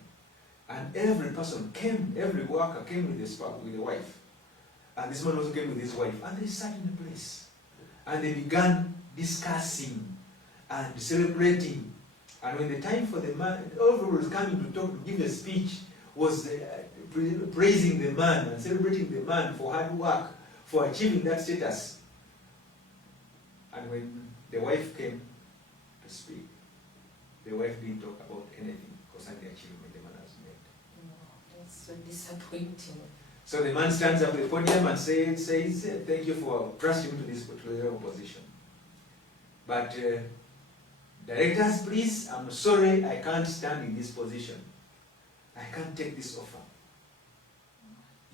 And every person came, every worker came with his spouse, with the wife. And this man also came with his wife. And they sat in the place. And they began discussing and celebrating. And when the time for the man, everyone was coming to talk, to give a speech, was praising the man and celebrating the man for hard work, for achieving that status. And when the wife came to speak, the wife didn't talk about anything concerning the achievement the man has made. No, that's so disappointing. So the man stands up at the podium and says, thank you for trusting me to this particular position. But directors, please, I'm sorry I can't stand in this position. I can't take this offer.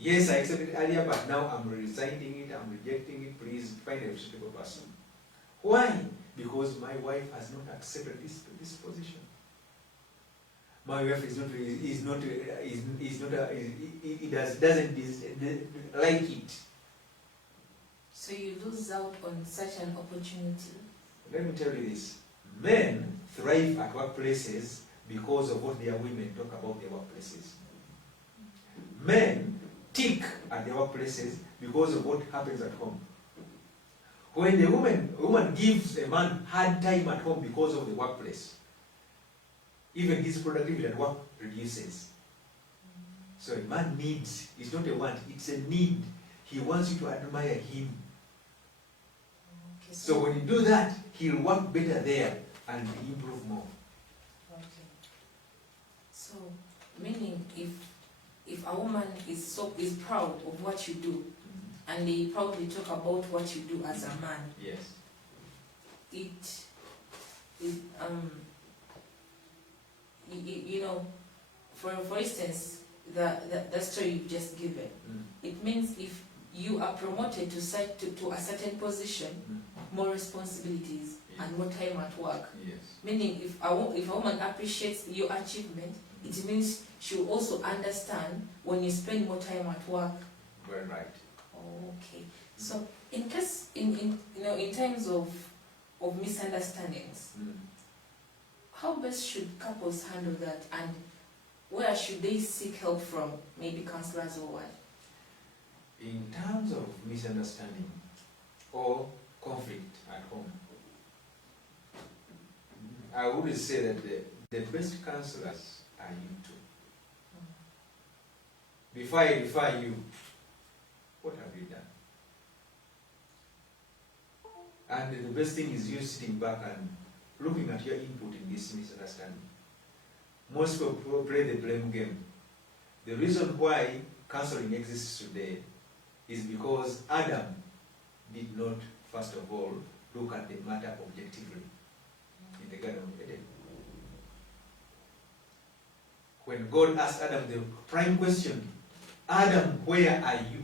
Yes, I accepted it earlier, but now I'm resigning it, I'm rejecting it. Please find a suitable person. Why? Because my wife has not accepted this position. My wife doesn't like it. So you lose out on such an opportunity. Let me tell you this. Men thrive at workplaces because of what their women talk about their workplaces. Men tick at their workplaces because of what happens at home. When a woman gives a man hard time at home because of the workplace, even his productivity at work reduces. So a man needs, it's not a want, it's a need. He wants you to admire him. Okay, So when you do that, he'll work better there and improve more. okay. So meaning if a woman is proud of what you do, and they proudly talk about what you do as a man, Yes. you know, for instance, the story you've just given, it means if you are promoted to a certain position, more responsibilities and more time at work. Yes. Meaning, if a woman appreciates your achievement, it means she will also understand when you spend more time at work. Very right. Okay. So, in times of misunderstandings, how best should couples handle that, and where should they seek help from? Maybe counselors or what? In terms of misunderstanding or conflict at home, I would say that the best counselors are you two. Before I refer you, what have you done? And the best thing is you sitting back and looking at your input in this misunderstanding. Most people play the blame game. The reason why counseling exists today is because Adam did not, first of all, look at the matter objectively in the Garden of Eden. When God asked Adam the prime question, Adam, where are you?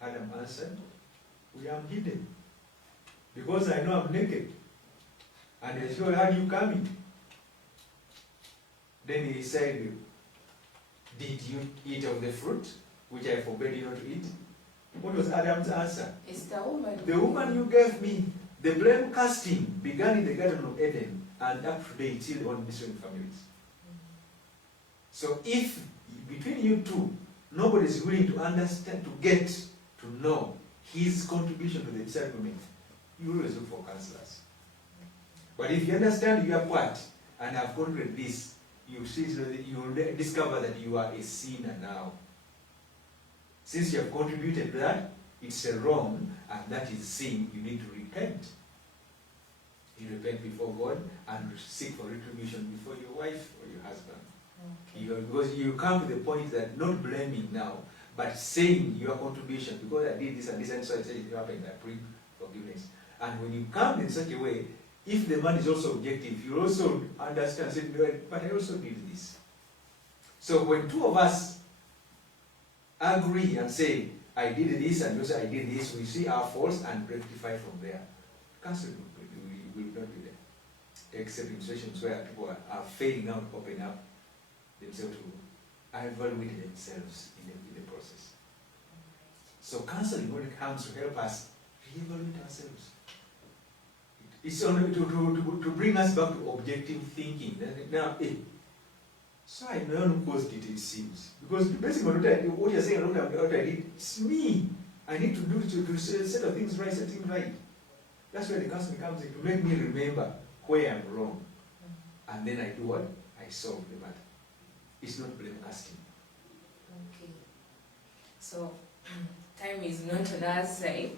Adam answered, we are hidden, because I know I'm naked. And I said, how are you coming? Then he said, did you eat of the fruit, which I forbade you not to eat? What was Adam's answer? It's the woman. The woman you gave me. The blame casting began in the Garden of Eden and up to date still on different families. So if between you two, nobody is willing to understand, to get, to know his contribution to the settlement, you always look for counselors. But if you understand your part and have conquered this, you will discover that you are a sinner now. Since you have contributed to that, it's a wrong, and that is sin. You need to repent. You repent before God and seek for retribution before your wife or your husband. Okay. Because you come to the point that not blaming now, but saying your contribution, because I did this and this, and so I said it happened, I bring forgiveness. And when you come in such a way, if the man is also objective, you also understand, say, but I also did this. So when two of us agree and say, I did this and you say I did this, we see our faults and rectify from there. Counseling will not be there. Except in situations where people are failing out, open up themselves to evaluate themselves in the process. So counseling, when it comes to help us re-evaluate ourselves, it's only to bring us back to objective thinking. Now, so I know who caused it, it seems. Because basically what you're saying, what I did, it's me. I need to do to set of things right, set things right. That's where the counseling comes in, to make me remember where I'm wrong. And then I do what? I solve the matter. It's not blame casting. Okay. So, time is not on our side.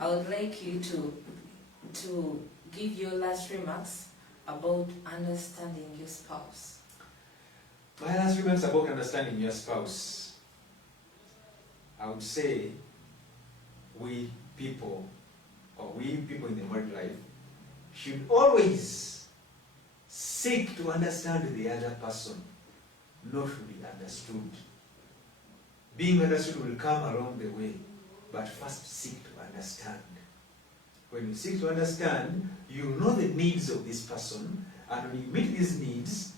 I would like you to give your last remarks about understanding your spouse. My last remarks about understanding your spouse. I would say we people in the married life should always seek to understand the other person, not to be understood. Being understood will come along the way, but first seek to understand. When you seek to understand, you know the needs of this person, and when you meet these needs,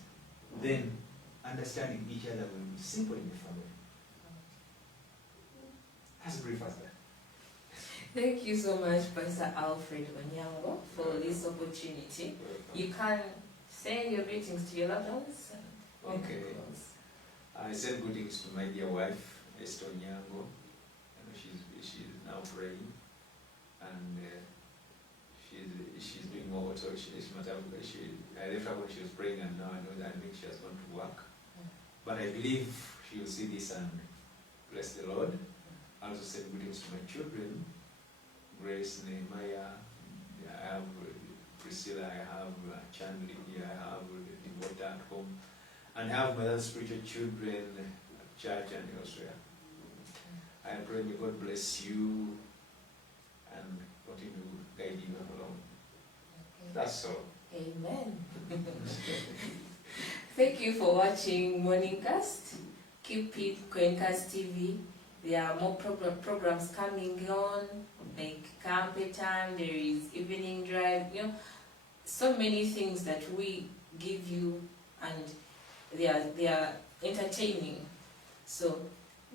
then understanding each other will be simple in the family. As brief as that. Thank you so much, Pastor Alfred Onyango, for this opportunity. You can say your greetings to your loved ones. Okay. I send greetings to my dear wife, Esther Onyango. She's now praying, and she's doing more. So I left her when she was praying, and now I know that I think she has gone to work. But I believe she will see this and bless the Lord. I also send greetings to my children, Grace, Nehemiah. I have Priscilla, I have Chandler here, I have Devota at home, and I have my other spiritual children at church and elsewhere. I pray may God bless you and continue to guide you along. That's all. Amen. Thank you for watching Morningcast. Keep it Coincast TV. There are more programs coming on, like camping time, there is evening drive, so many things that we give you, and they are entertaining. So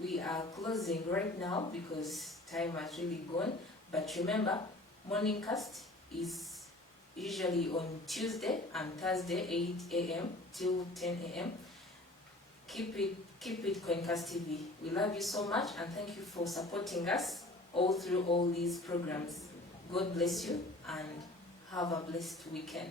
we are closing right now because time has really gone. But remember, Morningcast is usually on Tuesday and Thursday, 8 a.m. till 10 a.m. Keep it Coincast TV. We love you so much, and thank you for supporting us all through all these programs. God bless you, and have a blessed weekend.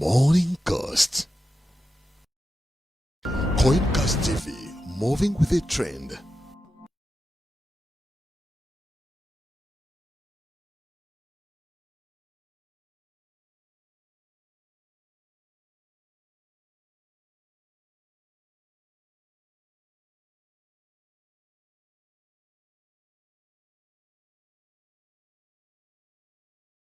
Morningcast. Coincast TV, moving with a trend.